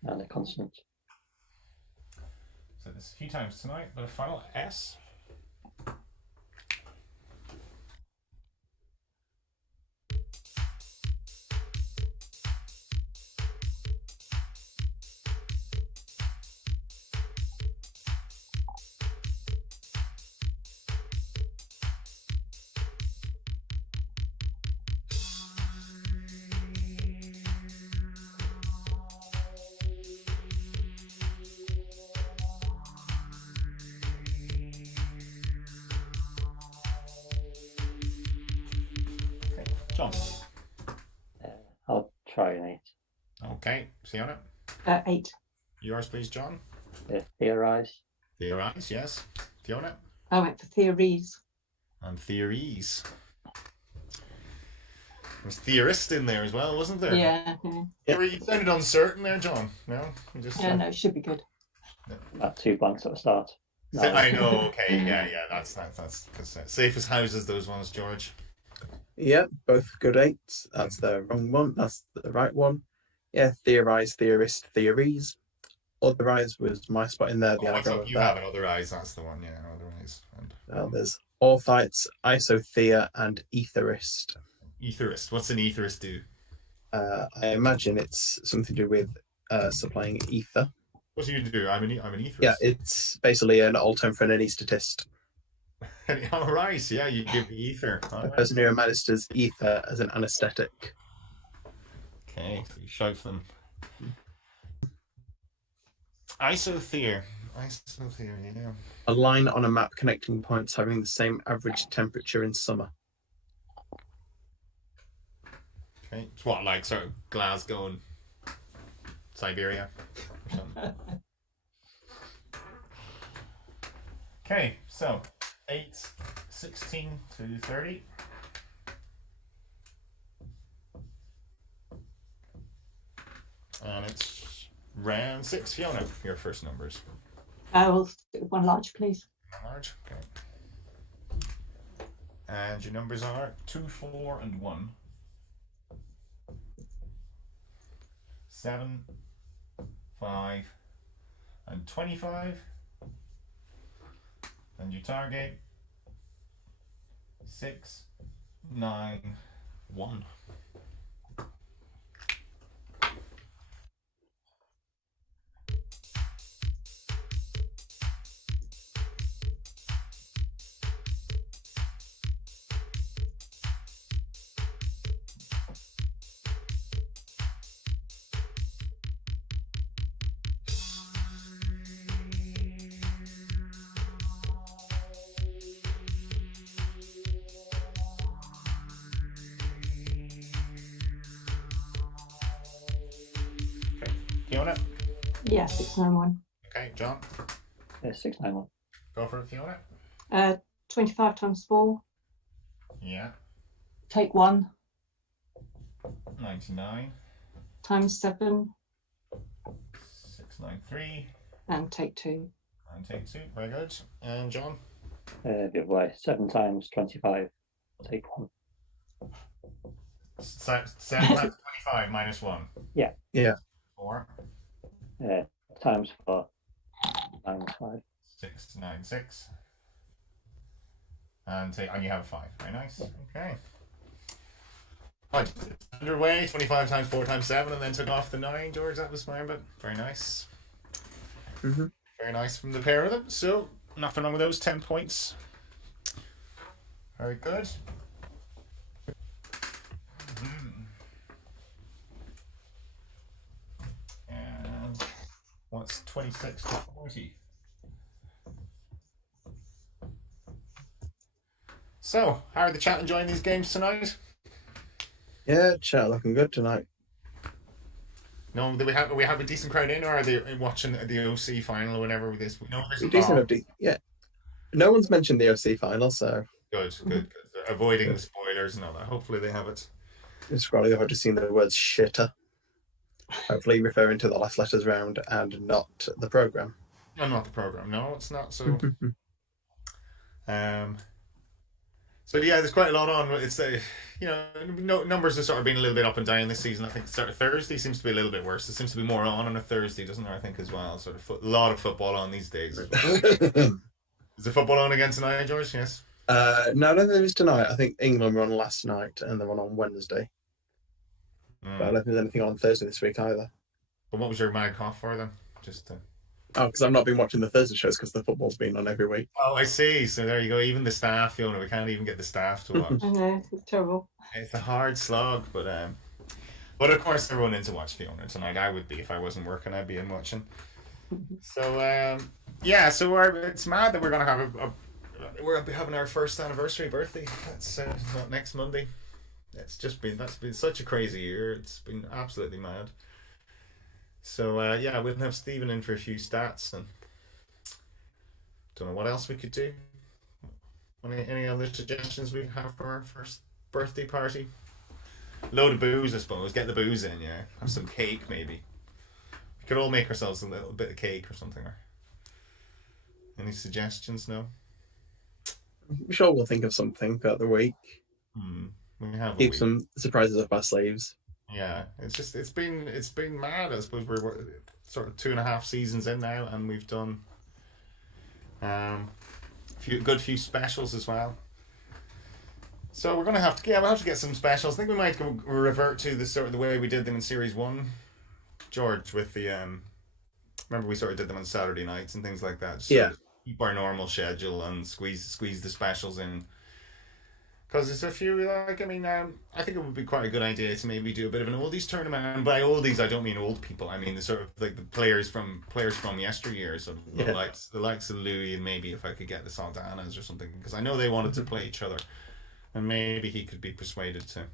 And a consonant. So this a few times tonight, but a final S. John. I'll try an 8. Okay, Fiona. 8. Yours, please, John. Theorize. Theorize, yes. Fiona. I went for theories. And theories. There was theorist in there as well, wasn't there? Yeah. You sounded uncertain there, John. No? You just Yeah, no, it should be good. About 2 blanks at the start. No, I know. Okay, yeah. That's safest houses. Those ones, George. Yeah, both good 8s. That's the wrong one. That's the right one. Yeah, theorize, theorist, theories. Otherize was my spot in there. The Oh, what's anagram up? of You have that. it. Other eyes. That's the one. Yeah, other eyes. And There's orthites, isothea, and etherist. etherist. What's an etherist do? I imagine it's something to do with supplying ether. What do you do? I'm an etherist. Yeah, it's basically an alt term for an anaesthetist. All right. Yeah, you give ether. All A right. person who administers ether as an anesthetic. Okay, so you shout them. Isothere. Yeah. A line on a map connecting points having the same average temperature in summer. Okay, it's what, like sort of Glasgow and Siberia or something. Okay, so 8, 16 to 30. And it's round 6. Fiona, your first numbers. We'll stick with one large, please. Large, okay. And your numbers are 2, 4, and 1. 7, 5, and 25. And you target 6, 9, 1. Fiona? Yeah, 691. Okay, John? 691. Go for it, Fiona. 25 times 4, Yeah. take 1, 99. times 7, 693. and take 2. And take 2. Very good. And John? The other way. 7 times 25. Take 1. 7 times 25 minus 1. Yeah. 4. Times 4. Minus 5. 6, 9, 6. And you have a 5. Very nice. Okay. Right. Underway. 25 times 4 times 7, and then took off the 9, George. That was fine, but very nice. Mm-hmm. Very nice from the pair of them. So, nothing wrong with those. 10 points. Very good. And what's 26 to 40? So, how are the chat enjoying these games tonight? Yeah, chat looking good tonight. No, do we have a decent crowd in, or are they watching the OC final or whatever with this? No, there's Decent, yeah. No one's mentioned the OC final, so good. Avoiding the spoilers and all that. Hopefully they have it. it's probably I've just seen the word shitter. Hopefully referring to the last letters round and not the program. No, not the program. No, it's not. So, so yeah, there's quite a lot on. It's numbers have sort of been a little bit up and down this season. I think sort of Thursday seems to be a little bit worse. It seems to be more on a Thursday, doesn't there? I think as well. Sort of a lot of football on these days. As well. Is the football on again tonight, George? Yes. No, I don't think it was tonight. I think England were on last night and they're on Wednesday. But I don't think there's anything on Thursday this week either. But what was your mad cough for then? Just. Oh, because I've not been watching the Thursday shows because the football's been on every week. Oh, I see. So there you go. Even the staff, Fiona, we can't even get the staff to watch. I know, it's terrible. It's a hard slog, but of course everyone in to watch Fiona tonight. I would be if I wasn't working. I'd be in watching. So yeah, so it's mad that we're gonna have we're having our first anniversary birthday. That's not next Monday. That's been such a crazy year. It's been absolutely mad. So yeah, we'll have Stephen in for a few stats and don't know what else we could do. Any other suggestions we have for our first birthday party? Load of booze, I suppose. Get the booze in, yeah. Have some cake, maybe. We could all make ourselves a little bit of cake or something. Any suggestions? No. I'm sure we'll think of something throughout the week. We have a Keep week. some surprises up our sleeves. Yeah, it's been mad. I suppose we're sort of 2.5 seasons in now, and we've done good few specials as well. So we're gonna have to we'll have to get some specials. I think we might revert to the way we did them in series 1, George, with the remember we sort of did them on Saturday nights and things like that. Yeah. Keep our normal schedule and squeeze the specials in. Because there's a few, like, I mean, I think it would be quite a good idea to maybe do a bit of an oldies tournament. And by oldies, I don't mean old people. I mean the sort of like the players from yesteryear. So the likes of Louis, and maybe if I could get the Saldanas or something, because I know they wanted to play each other, and maybe he could be persuaded to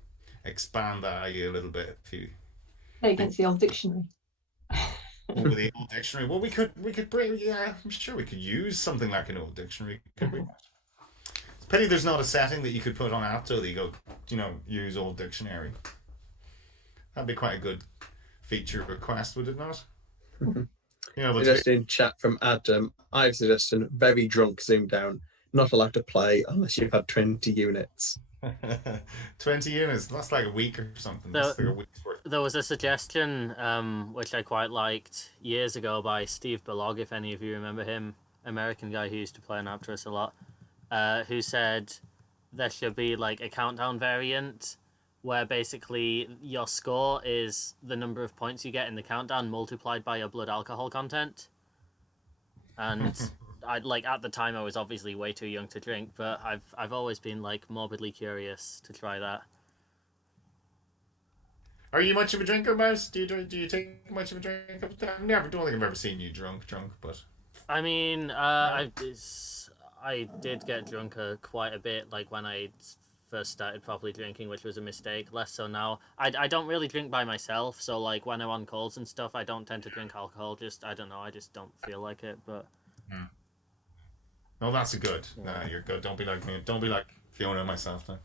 expand that idea a little bit. Play against the old dictionary. With the old dictionary, well, we could bring. Yeah, I'm sure we could use something like an old dictionary, could we? Pity there's not a setting that you could put on Apto that you go, use old dictionary. That'd be quite a good feature request, would it not? Suggesting chat from Adam. I've suggested very drunk ZoomDown. Not allowed to play unless you've had 20 units. 20 units. That's like a week or something. That's like a week's worth. There was a suggestion, which I quite liked years ago by Steve Belog, if any of you remember him, American guy who used to play on Aptos a lot. Who said there should be like a countdown variant where basically your score is the number of points you get in the countdown multiplied by your blood alcohol content. And at the time I was obviously way too young to drink, but I've always been like morbidly curious to try that. Are you much of a drinker, Mouse? Do you take much of a drink? I don't think I've ever seen you drunk, but I mean, I did get drunk quite a bit, like when I first started properly drinking, which was a mistake. Less so now. I don't really drink by myself, so like when I'm on calls and stuff, I don't tend to drink alcohol. I don't know, I just don't feel like it. But no, that's good. Yeah. Nah, you're good. Don't be like me. Don't be like Fiona and myself now.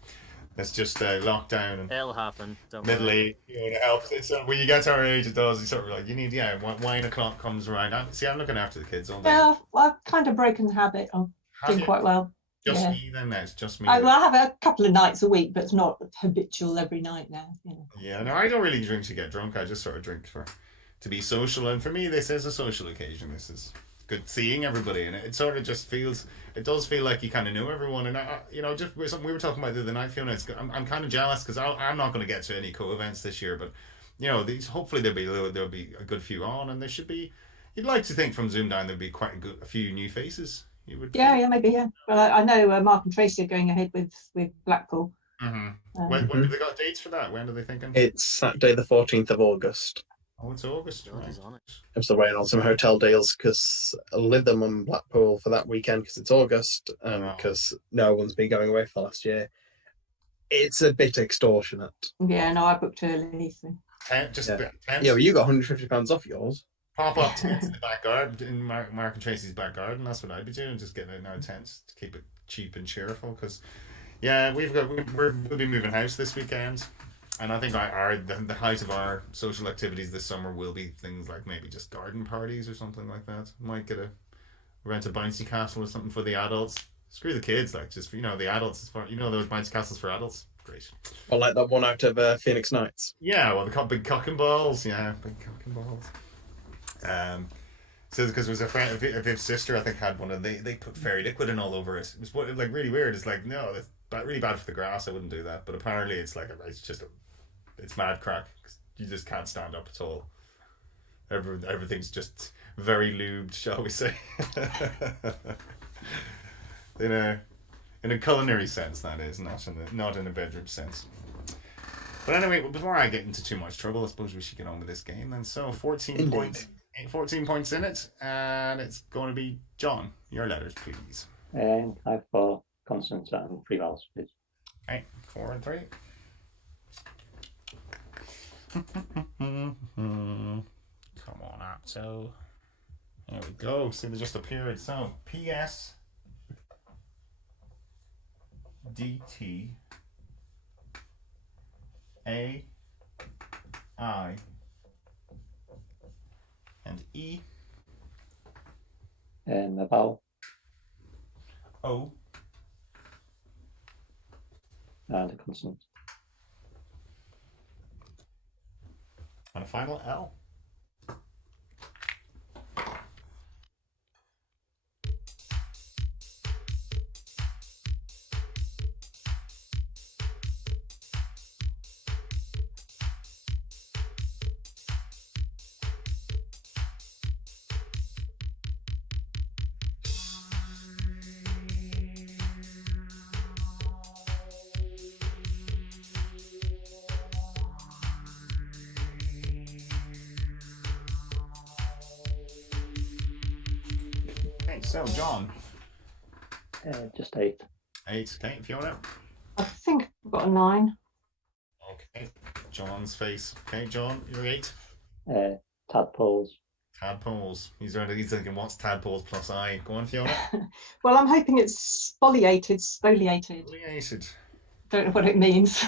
Let's just lock down and it'll happen. Middle age, it helps. It's when you get to our age, it does. It's sort of like you need wine o'clock comes around. I'm looking after the kids all day. Yeah, I've kind of broken the habit of doing quite well. Just me then. It's just me. I have a couple of nights a week, but it's not habitual every night now. Yeah, no, I don't really drink to get drunk. I just sort of drink to be social, and for me, this is a social occasion. This is good seeing everybody, and it sort of just does feel like you kind of know everyone. And just something we were talking about the other night, Fiona. I'm kind of jealous because I'm not going to get to any co-events this year, but hopefully there'll be a good few on, and there should be. You'd like to think from ZoomDown there'd be quite a few new faces. Yeah, maybe. Well, I know Mark and Tracy are going ahead with Blackpool. Mm-hmm. When have they got dates for that? When are they thinking? It's Saturday the 14th of August. Oh, it's August. Right. On it. I'm still waiting on some hotel deals because Lytham and Blackpool for that weekend because it's August and because no one's been going away for last year. It's a bit extortionate. Yeah, no, I booked early. So. Yeah, well, you got £150 off yours. Pop up tents in the back garden, in Mark and Tracy's back garden. That's what I'd be doing. Just getting out in our tents to keep it cheap and cheerful. Because, yeah, we'll be moving house this weekend, and I think the height of our social activities this summer will be things like maybe just garden parties or something like that. Might rent a bouncy castle or something for the adults. Screw the kids, like just the adults. As far those bouncy castles for adults. Great. Well, like that one out of Phoenix Nights. Yeah, well, the big cock and balls. Yeah, big cock and balls. So because it was a friend of Viv's sister, I think had one, and they put fairy liquid in all over it. It was like really weird. It's like no, that's really bad for the grass. I wouldn't do that. But apparently, it's like it's mad crack. You just can't stand up at all. Everything's just very lubed, shall we say? in a culinary sense, that is, not in a bedroom sense. But anyway, before I get into too much trouble, I suppose we should get on with this game then. So 14 points. 14 points in it, and it's going to be John. Your letters, please. I've got consonants and pre-vowels, please. Okay, 4 and 3. Come on up. So there we go. See, they just appeared. So PS DT A I and E. A vowel. O. And a consonant. And a final L. Okay, so John. Just 8. 8. Okay, Fiona. I think I've got a 9. Okay, John's face. Okay, John, you're 8. Tadpoles. Tadpoles. He's thinking, what's tadpoles plus I? Go on, Fiona. Well, I'm hoping it's spoliated. Spoliated. Don't know what it means.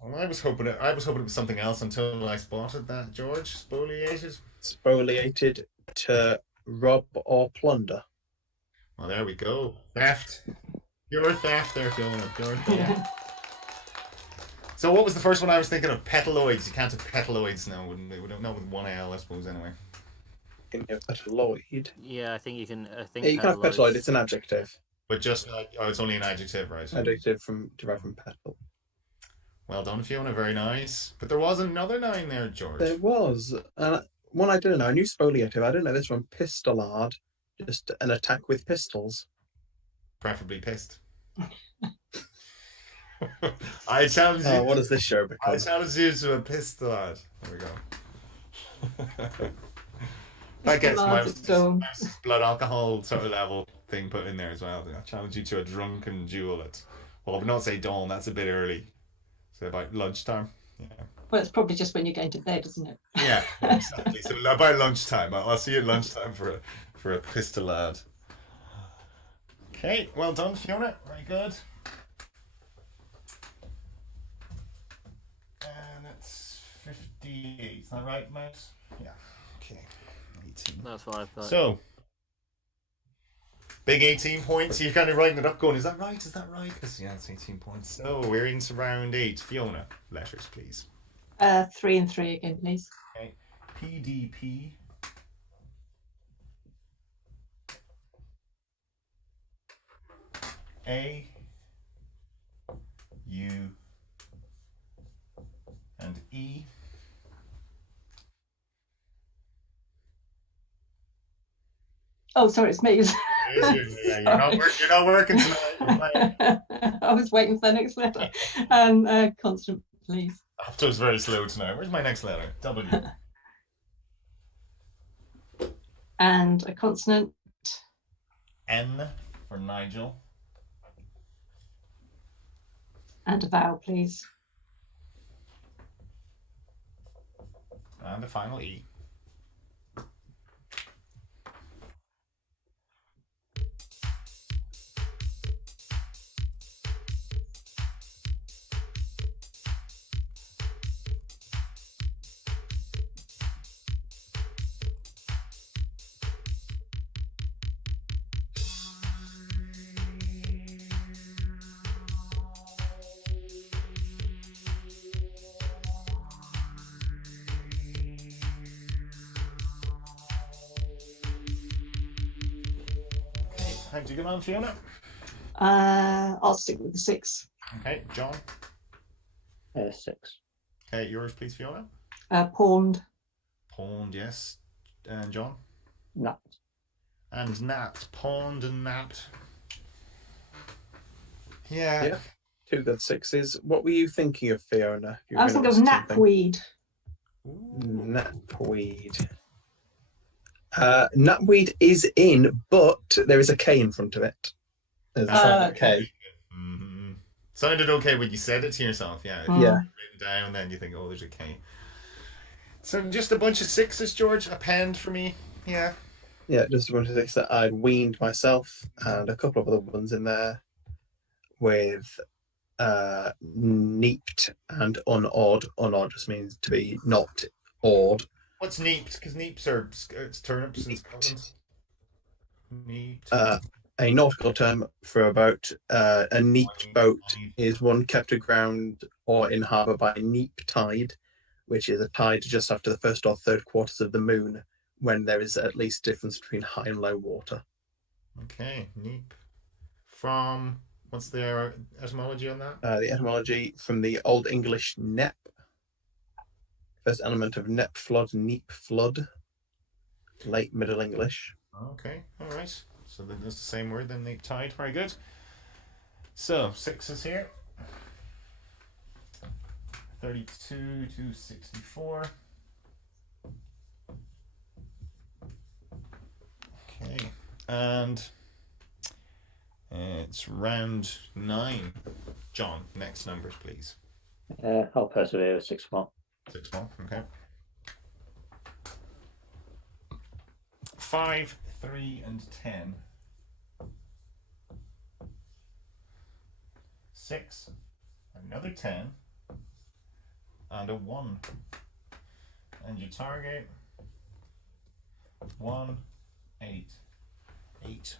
Well, I was hoping it was something else until I spotted that, George. Spoliated. Spoliated to rob or plunder. Well, there we go. Theft. Pure theft there, Fiona. Pure theft. Yeah. So what was the first one I was thinking of? Petaloids. You can't have petaloids now, wouldn't we? We don't know with one L, I suppose, anyway. Can you have petaloid? Yeah, I think you can. I think Yeah, you can have petaloids- petaloid. It's an adjective. But just like, it's only an adjective, right? Adjective derived from petal. Well done, Fiona. Very nice. But there was another 9 there, George. There was one I didn't know. I knew spoliative. I didn't know this one. Pistolard, just an attack with pistols. Preferably pissed. I challenge you. Oh, what does this show I become? challenge you to a pistol lad. There we go. That gets my blood alcohol sort of level thing put in there as well. I challenge you to a drunken duel at, well, I would not say dawn, that's a bit early. So about lunchtime. Yeah. Well, it's probably just when you're going to bed, isn't it? Yeah, exactly. So about lunchtime. I'll see you at lunchtime for a pistol lad. Okay, well done, Fiona. Very good. And it's 58. Is that right, mate? Yeah. Okay. 18. That's what I've got. So, big 18 points. You're kind of writing it up going, is that right? Is that right? Because, yeah, it's 18 points. So, we're into round 8. Fiona, letters, please. 3 and 3 again, please. Okay. PDP. A. U. And E. Oh, sorry, it's me. Yeah, you're not working tonight. I was waiting for the next letter. Constant, please. After was very slow tonight. Where's my next letter? W. And a consonant. N for Nigel. And a vowel, please. And the final E. How do you get on, Fiona? I'll stick with the 6. Okay, John. 6. Okay, yours, please, Fiona. Pawned. Pawned, yes. And John. Napped. And napped. Pawned and napped. Yeah. Yeah. 2 good 6s. What were you thinking of, Fiona? I was thinking of knapweed. Knapweed. Knapweed is in, but there is a K in front of it. There's a silent K. Mm-hmm. Sounded okay when you said it to yourself, yeah. If you Yeah. written down, then you think, oh, there's a K. So just a bunch of 6s, George. Append for me, yeah. Yeah, just a bunch of 6 that I'd weaned myself, and a couple of other ones in there with neaped and unawed. Unawed just means to be not awed. What's neaped? Because neeps are it's turnips in Scotland. Neaped. A nautical term for a boat. A neap boat is one kept aground or in harbour by neap tide, which is a tide just after the first or third quarters of the moon, when there is at least difference between high and low water. Okay, neap. From, what's the etymology on that? The etymology from the Old English nep. First element of nep flood, neap flood. Late Middle English. Okay, all right. So then it's the same word then, neap tide. Very good. So 6s here. 32 to 64. Okay, and it's round 9. John, next numbers, please. I'll persevere with 6-1. 6-1, okay. 5, 3, and 10. 6, another 10, and a 1. And your target, 1, 8. 8.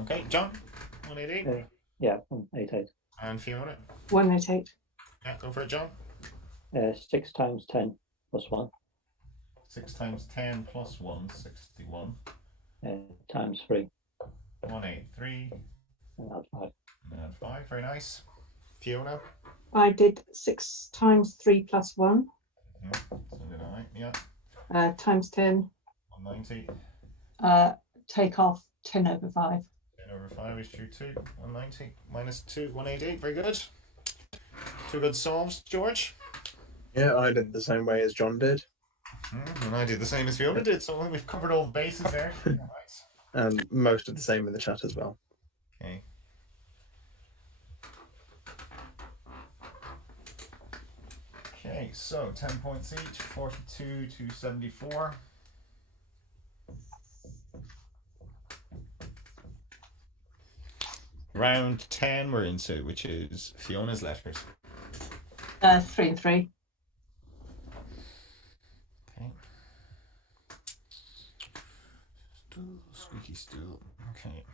Okay, John, 188. Yeah, 8-8. And Fiona. 188. Yeah, go for it, John. 6 times 10 plus 1 6 times 10 plus 1, 61. times 3 183. and add 5. And add 5, very nice. Fiona. I did 6 times 3 plus 1 So did I, yeah. times 10. 190. Take off 10 over 5. 10 over 5 is true 2. 190 minus 2, 188. Very good. 2 good solves, George. Yeah, I did the same way as John did. And I did the same as Fiona did, so I think we've covered all the bases there. Right. And most of the same in the chat as well. Okay. Okay, so 10 points each, 42 to 74. Round 10 we're into, which is Fiona's letters. 3 and 3. Okay. Still squeaky still. Okay.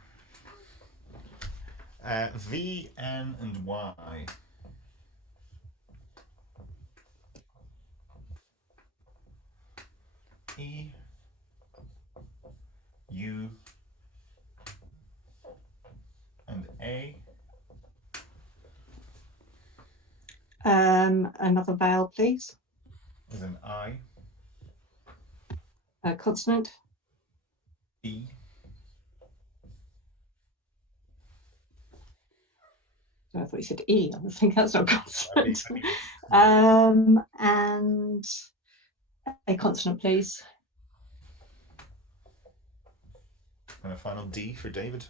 V, N, and Y. E, U, and A. Another vowel, please. Is an I, Consonant. E, So I thought you said E. I was thinking that's not consonant. I mean, And a consonant, please. and a final D for David.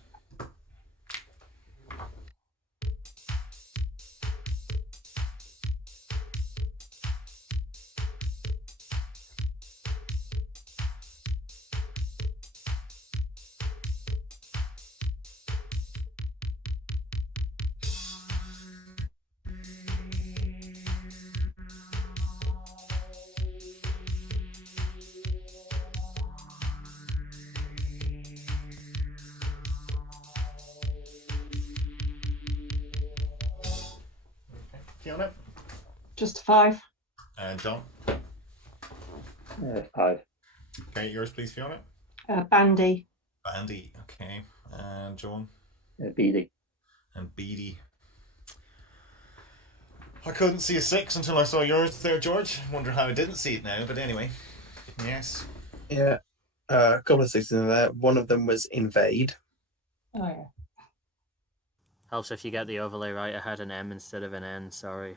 Fiona. Just 5. John. 5. Okay, yours please, Fiona. Bandy. Bandy. Okay. And John. Beady. And Beady. I couldn't see a 6 until I saw yours there, George. Wonder how I didn't see it now, but anyway. Yes. Yeah. A couple of sixes in there. One of them was invade. Oh, yeah. Helps if you get the overlay right. I had an M instead of an N. Sorry.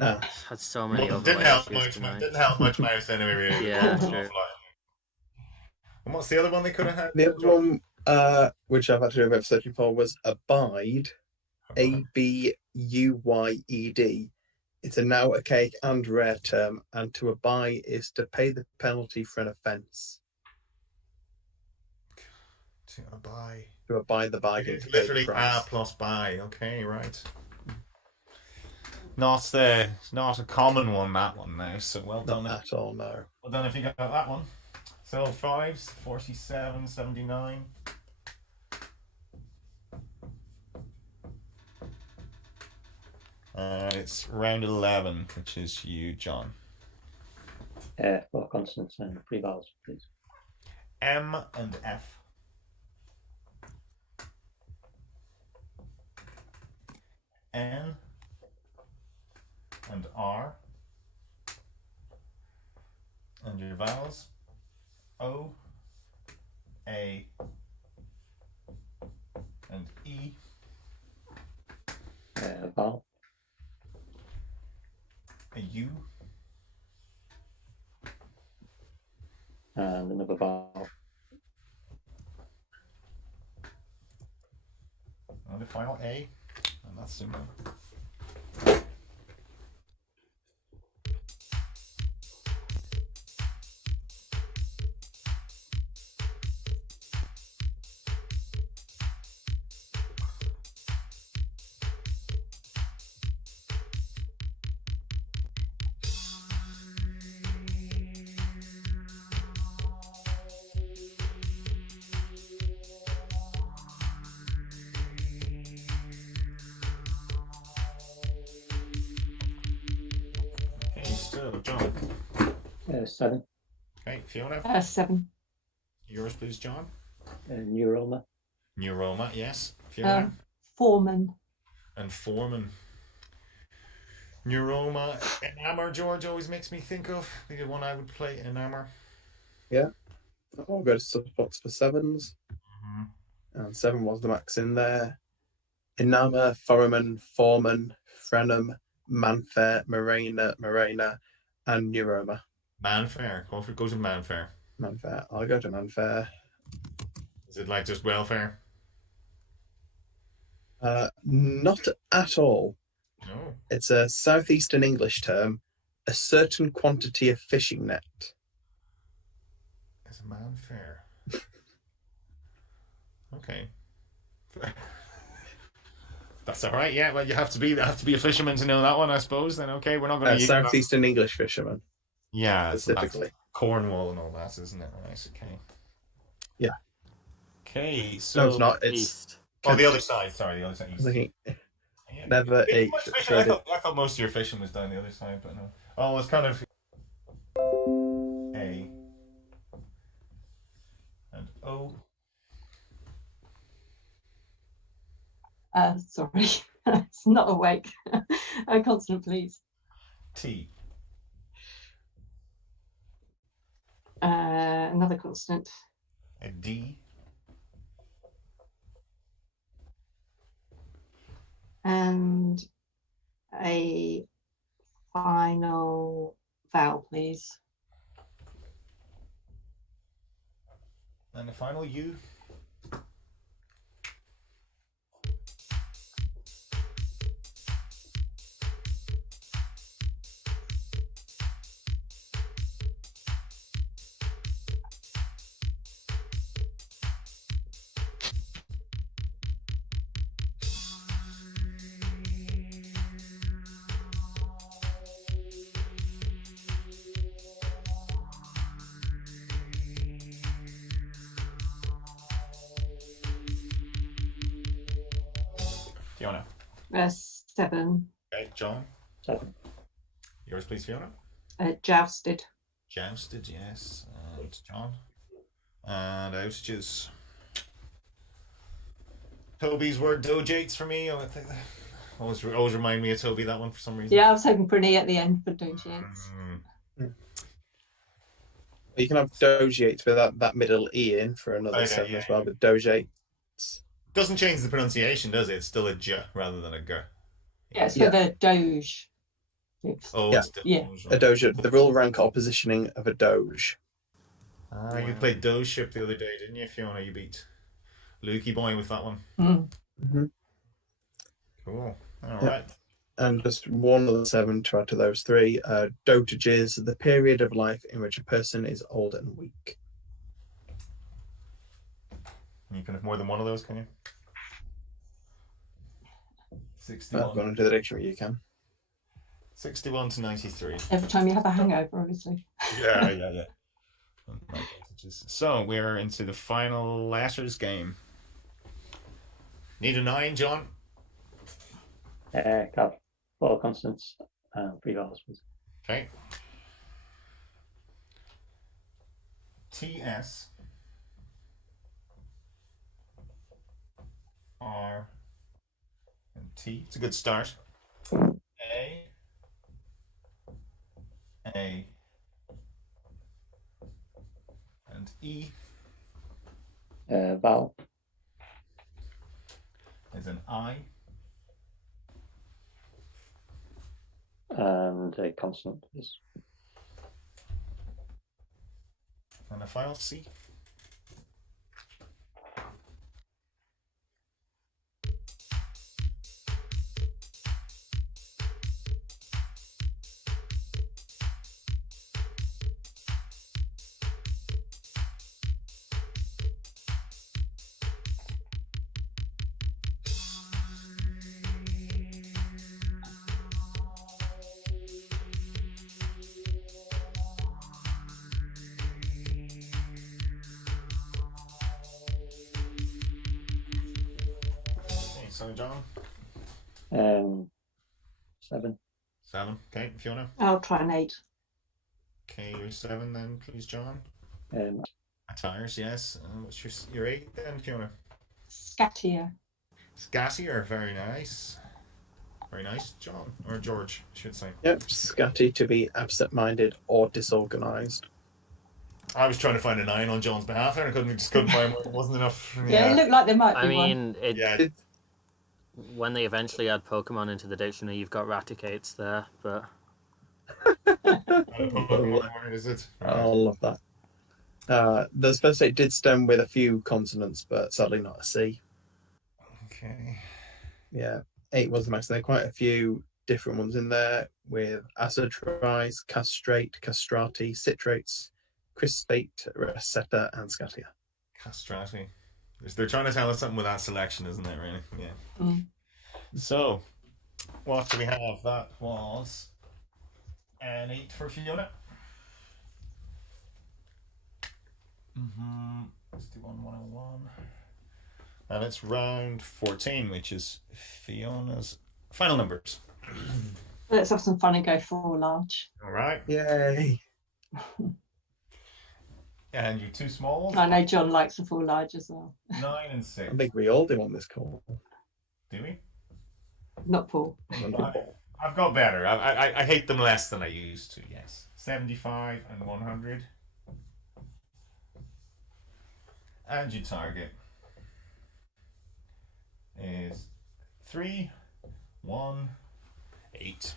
Ah. Had so many Well, overlay didn't help issues much. tonight. Didn't help much, mouse anyway. Really. Yeah, Awful true. lot. And what's the other one they could have had? The other one, which I've had to do a bit of searching for, was abide. ABUYED. It's a now archaic and rare term, and to abide is to pay the penalty for an offence. To abide. To abide the bargain. It's to pay the literally price. a plus buy. Okay, right. Not a common one, that one now. So well done. Not at all, no. Well done if you got that one. So 5s, 47, 79. It's round 11, which is you, John. 4 consonants and 3 vowels, please. M and F. N and R. And your vowels. O, A, and E. Vowel. A U. And another vowel. And the final A. And that's super. So, John. 7. Okay, Fiona. 7. Yours, please, John. Neuroma. Neuroma, yes. Fiona. Foreman. And foreman. Neuroma. Enamor, George, always makes me think of. The one I would play, Enamor. I'll go to spots for 7s. And 7 was the max in there. Inama, Foreman, Foreman, Frenham, Manfair, Morena, and Neuroma. Manfair. Go to Manfair. Manfair. I'll go to Manfair. Is it like just welfare? Not at all. No. It's a southeastern English term, a certain quantity of fishing net. It's a Manfair. Okay. That's all right. Yeah, well, you have to be a fisherman to know that one, I suppose. Then okay, we're not going to use southeastern English fisherman. Yeah, specifically Cornwall and all that, isn't it? Right. Okay. Yeah. Okay. So No, it's not. It's East. Oh, the other side. Sorry, the other side. I was thinking, Yeah. never Did you H. do much fishing? I thought most of your fishing was down the other side, but no. Oh, it's kind of A and O. Sorry, it's not awake. A consonant, please. T. Another consonant. A D. And a final vowel, please. And the final U. Fiona. 7. Okay, John. 7. Yours, please, Fiona. Jousted. Jousted, yes. And John. And outages. Toby's word dojates for me. Always remind me of Toby, that one, for some reason. Yeah, I was hoping for an E at the end for dojates. You can have dojates with that middle E in for another Okay, 7 yeah, as well, but dojates. Doesn't change the pronunciation, does it? It's still a J rather than a G. Yeah, it's for the doge. Oh, Yeah. it's Yeah. A doge, the rule, rank, or positioning of a doge. You played Doe Ship the other day, didn't you, Fiona? You beat Lukey Boy with that one. Mm-hmm. Cool. All Yeah. right. And just one of the 7 to add to those 3. Dotages, the period of life in which a person is old and weak. You can have more than one of those, can you? 61. Going into the dictionary, you can. 61 to 93. Every time you have a hangover, obviously. Yeah. So we're into the final letters game. Need a 9, John? Got 4 consonants and 3 vowels, please. Okay. TS R and T. It's a good start. A and E Vowel is an I and a consonant, please. and a final C. So John? 7. 7. Okay, Fiona? I'll try an 8. Okay, you're 7 then, please, John. Um, Attires, yes. What's your 8 then, Fiona? Scatia. Scassier, very nice. Very nice, John. Or George, I should say. Yep, scatty, to be absent-minded or disorganized. I was trying to find a 9 on John's behalf and I couldn't find one. It wasn't enough. Yeah, it looked like there might be I one. mean, Yeah. when they eventually add Pokemon into the dictionary, you've got Raticates there, but Pokemon word, is it? I love that. The first 8 did stem with a few consonants, but sadly not a C. Okay. Yeah, 8 was the max. There are quite a few different ones in there with acetrise, castrate, castrati, citrates, cristate, recetta, and scatia. Castrati. They're trying to tell us something with that selection, isn't it, really? Yeah. Mm. So, what do we have? That was an 8 for Fiona. Let's do 101. And it's round 14, which is Fiona's final numbers. Let's have some fun and go for large. All right. Yay! And you 2 smalls, I know John likes the full large as well. 9 and 6. I think we all do on this call. Do we? Not Paul. I've got better. I hate them less than I used to, yes. 75 and 100. And your target is 3, 1, 8.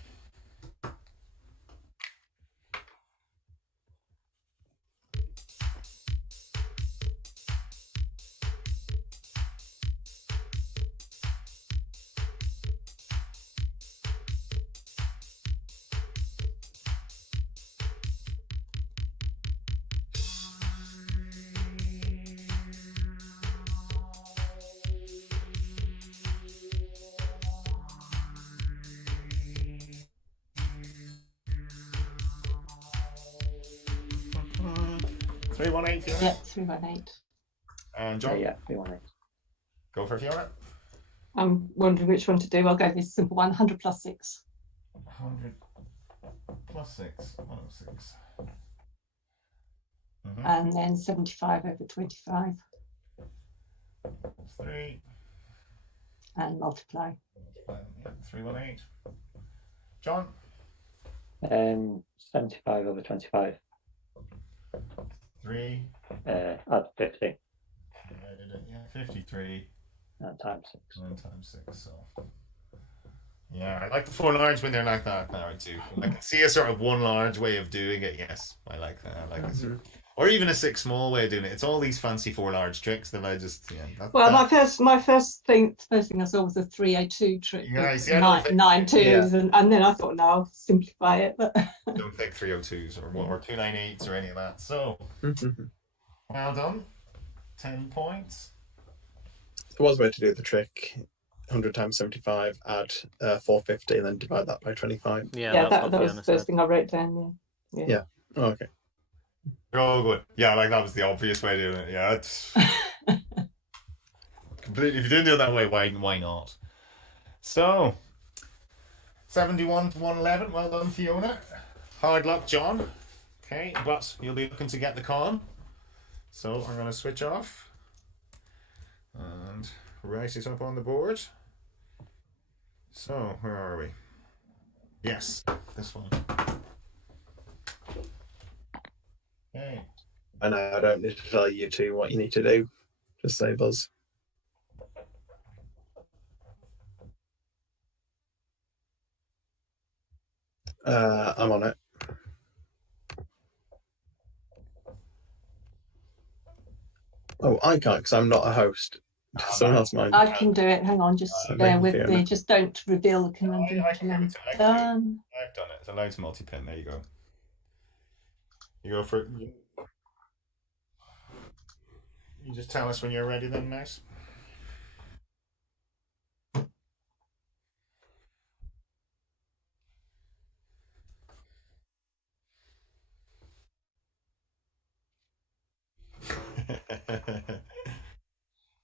Three, 1, 8, Fiona. Yeah, 318. And John, yeah, 318. go for Fiona. I'm wondering which one to do. I'll go with this simple one, 100 plus 6. 100 plus 6, 106. And then 75 over 25 3, and multiply. 318. John, 75 over 25. 3. Add 50 Yeah, 53. and times 6. 9 times 6. So, yeah, I like the 4 large when they're like that now too. I can see a sort of 1 large way of doing it. Yes, I like that. I like it. Or even a 6 small way of doing it. It's all these fancy 4 large tricks that I just Well, my first thing I saw was a 302 trick. Yeah, with see, I don't think- 9 twos, and then I thought, no, I'll simplify it. But don't think 302s or 298s or any of that. So well done. 10 points. There was a way to do the trick. 100 times 75, add 450, and then divide that by 25. Yeah, that was the first thing I wrote down. Yeah. Oh, okay. They're all good. Yeah, like that was the obvious way to do it. Yeah, it's completely. If you didn't do it that way, why not? So 71 to 111. Well done, Fiona. Hard luck, John. Okay, but you'll be looking to get the con. So I'm going to switch off and write this up on the board. So where are we? Yes, this one. Okay. I know I don't need to tell you two what you need to do. Just say buzz. I'm on it. Oh, I can't because I'm not a host. Someone else might. I can do it. Hang on, just bear with Fiona. me. Just don't reveal the conundrum I till can I'm do it. I can done. I've done it. It's allowed to multi-pin. There you go. You go for it. You just tell us when you're ready then, Mouse.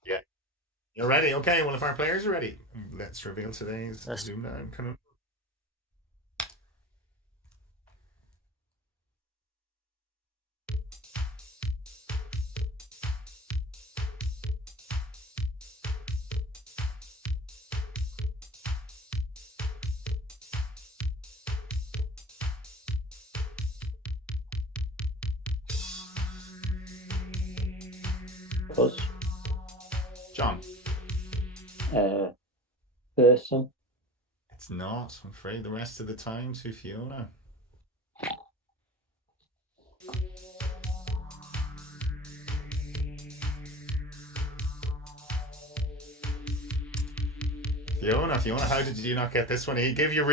Yeah. You're ready? Okay, well if our players are ready, let's reveal today's ZoomDown conundrum. Buzz. John. Person. It's not, I'm afraid. The rest of the time to Fiona. Fiona, how did you not get this one? He gave you a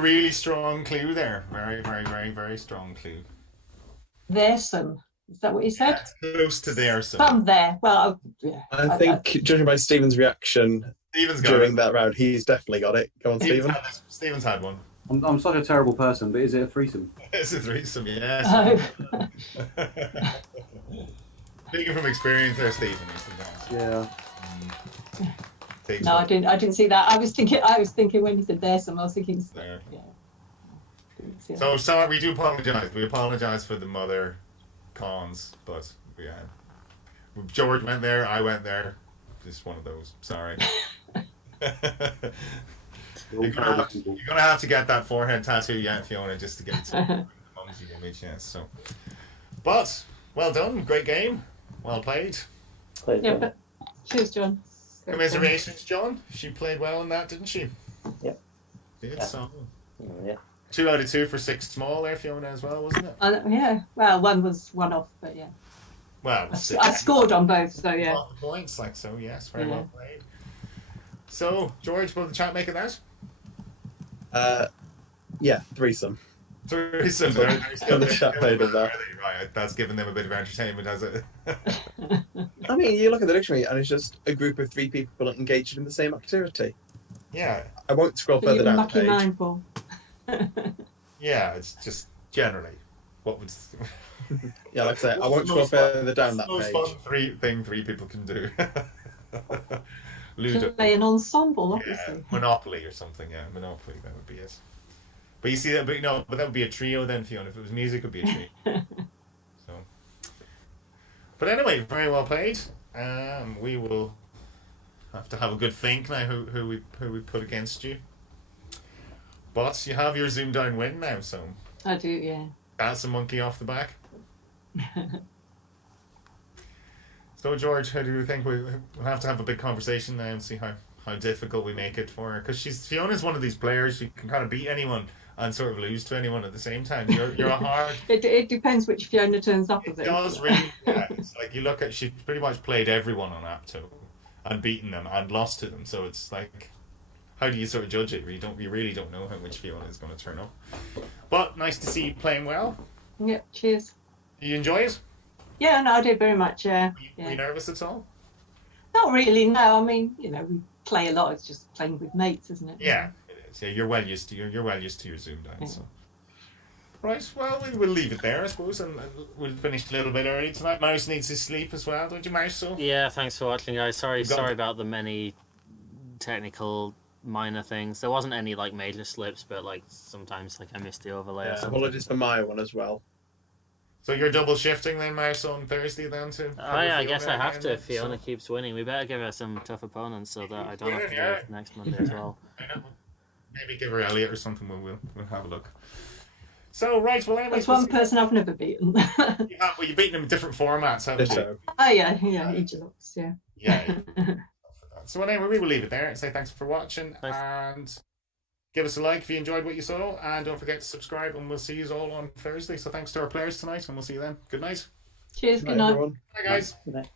really strong clue there. Very, very, very, very strong clue. There's some. Is that what you said? Yeah, close to there, so. Some there. Well, yeah. I think, judging by Stephen's reaction Stephen's got during it. that round, he's definitely got it. Go on, Stephen. Stephen's had one. I'm such a terrible person, but is it a threesome? It's a threesome, yes. Oh. Speaking from experience there, Stephen. Yeah. No, I didn't see that. I was thinking when you said there's some, I was thinking. There. Yeah. So sorry, we do apologise. We apologise for the mother cons, but yeah, George went there, I went there. Just one of those. Sorry. You're gonna have to get that forehead tattoo, yeah, Fiona, just to get the mumsy image, yes. So, but well done, great game, well played. Played Yeah, well. but cheers, John. Commiserations, John. She played well in that, didn't she? Yep. Did Yeah. so. Yeah. 2 out of 2 for 6 small there, Fiona, as well, wasn't it? Yeah. Well, one was one off, but yeah. Well, I scored on both, so yeah. Lot of points, like so, yes, very Yeah. well played. So, George, will the chat make of that? Yeah, threesome. Threesome. The chat made of that. Right, that's given them a bit of entertainment, has it? I mean, you look at the dictionary and it's just a group of 3 people engaged in the same activity. Yeah, I won't scroll But further you're down the lucky page. man, Paul. yeah, it's just generally what would. Yeah, like I say, I What's won't the scroll most fun- further down that Most page. fun three people can do. Ludo. Play an ensemble, Yeah, obviously. Monopoly or something. Yeah, Monopoly. That would be it. But you see that, but no, but that would be a trio then, Fiona. If it was music, it would be a trio. So, but anyway, very well played. We will have to have a good think now who we put against you. But you have your ZoomDown win now, so I do, yeah. that's a monkey off the back. So George, how do you think we'll have to have a big conversation now and see how difficult we make it for her? Because Fiona's one of these players, she can kind of beat anyone and sort of lose to anyone at the same time. You're a hard. It depends which Fiona turns up. It does really. Yeah, it's like you look at, she's pretty much played everyone on Apto and beaten them and lost to them. So it's like, how do you sort of judge it? You really don't know how much Fiona is going to turn up. But nice to see you playing well. Yeah, cheers. You enjoy it? Yeah, no, I did very much. Were you nervous at all? Not really. No, I mean, you know, we play a lot. It's just playing with mates, isn't it? Yeah, it is. Yeah, you're well used to your ZoomDown. So. Right, well, we'll leave it there, I suppose, and we'll finish a little bit early tonight. Mouse needs his sleep as well, don't you, Mouse? So Yeah, thanks for watching, guys. Sorry about the many technical minor things. There wasn't any like major slips, but like sometimes like I missed the overlay or something. Apologies for my one as well. So you're double shifting then, Mouse, on Thursday then too? Oh yeah, I guess I have to if Fiona keeps winning. We better give her some tough opponents so that I don't have to do it next Monday as well. I know. Maybe give her Elliot or something. We'll have a look. So right, well, anyways, that's one person I've never beaten. You've beaten him in different formats, haven't you? Oh yeah, Agelux, yeah. Yeah. So anyway, we will leave it there and say thanks for watching and give us a like if you enjoyed what you saw, and don't forget to subscribe, and we'll see you all on Thursday. So thanks to our players tonight, and we'll see you then. Good night. Cheers, good night. Everyone. Bye guys. Good night.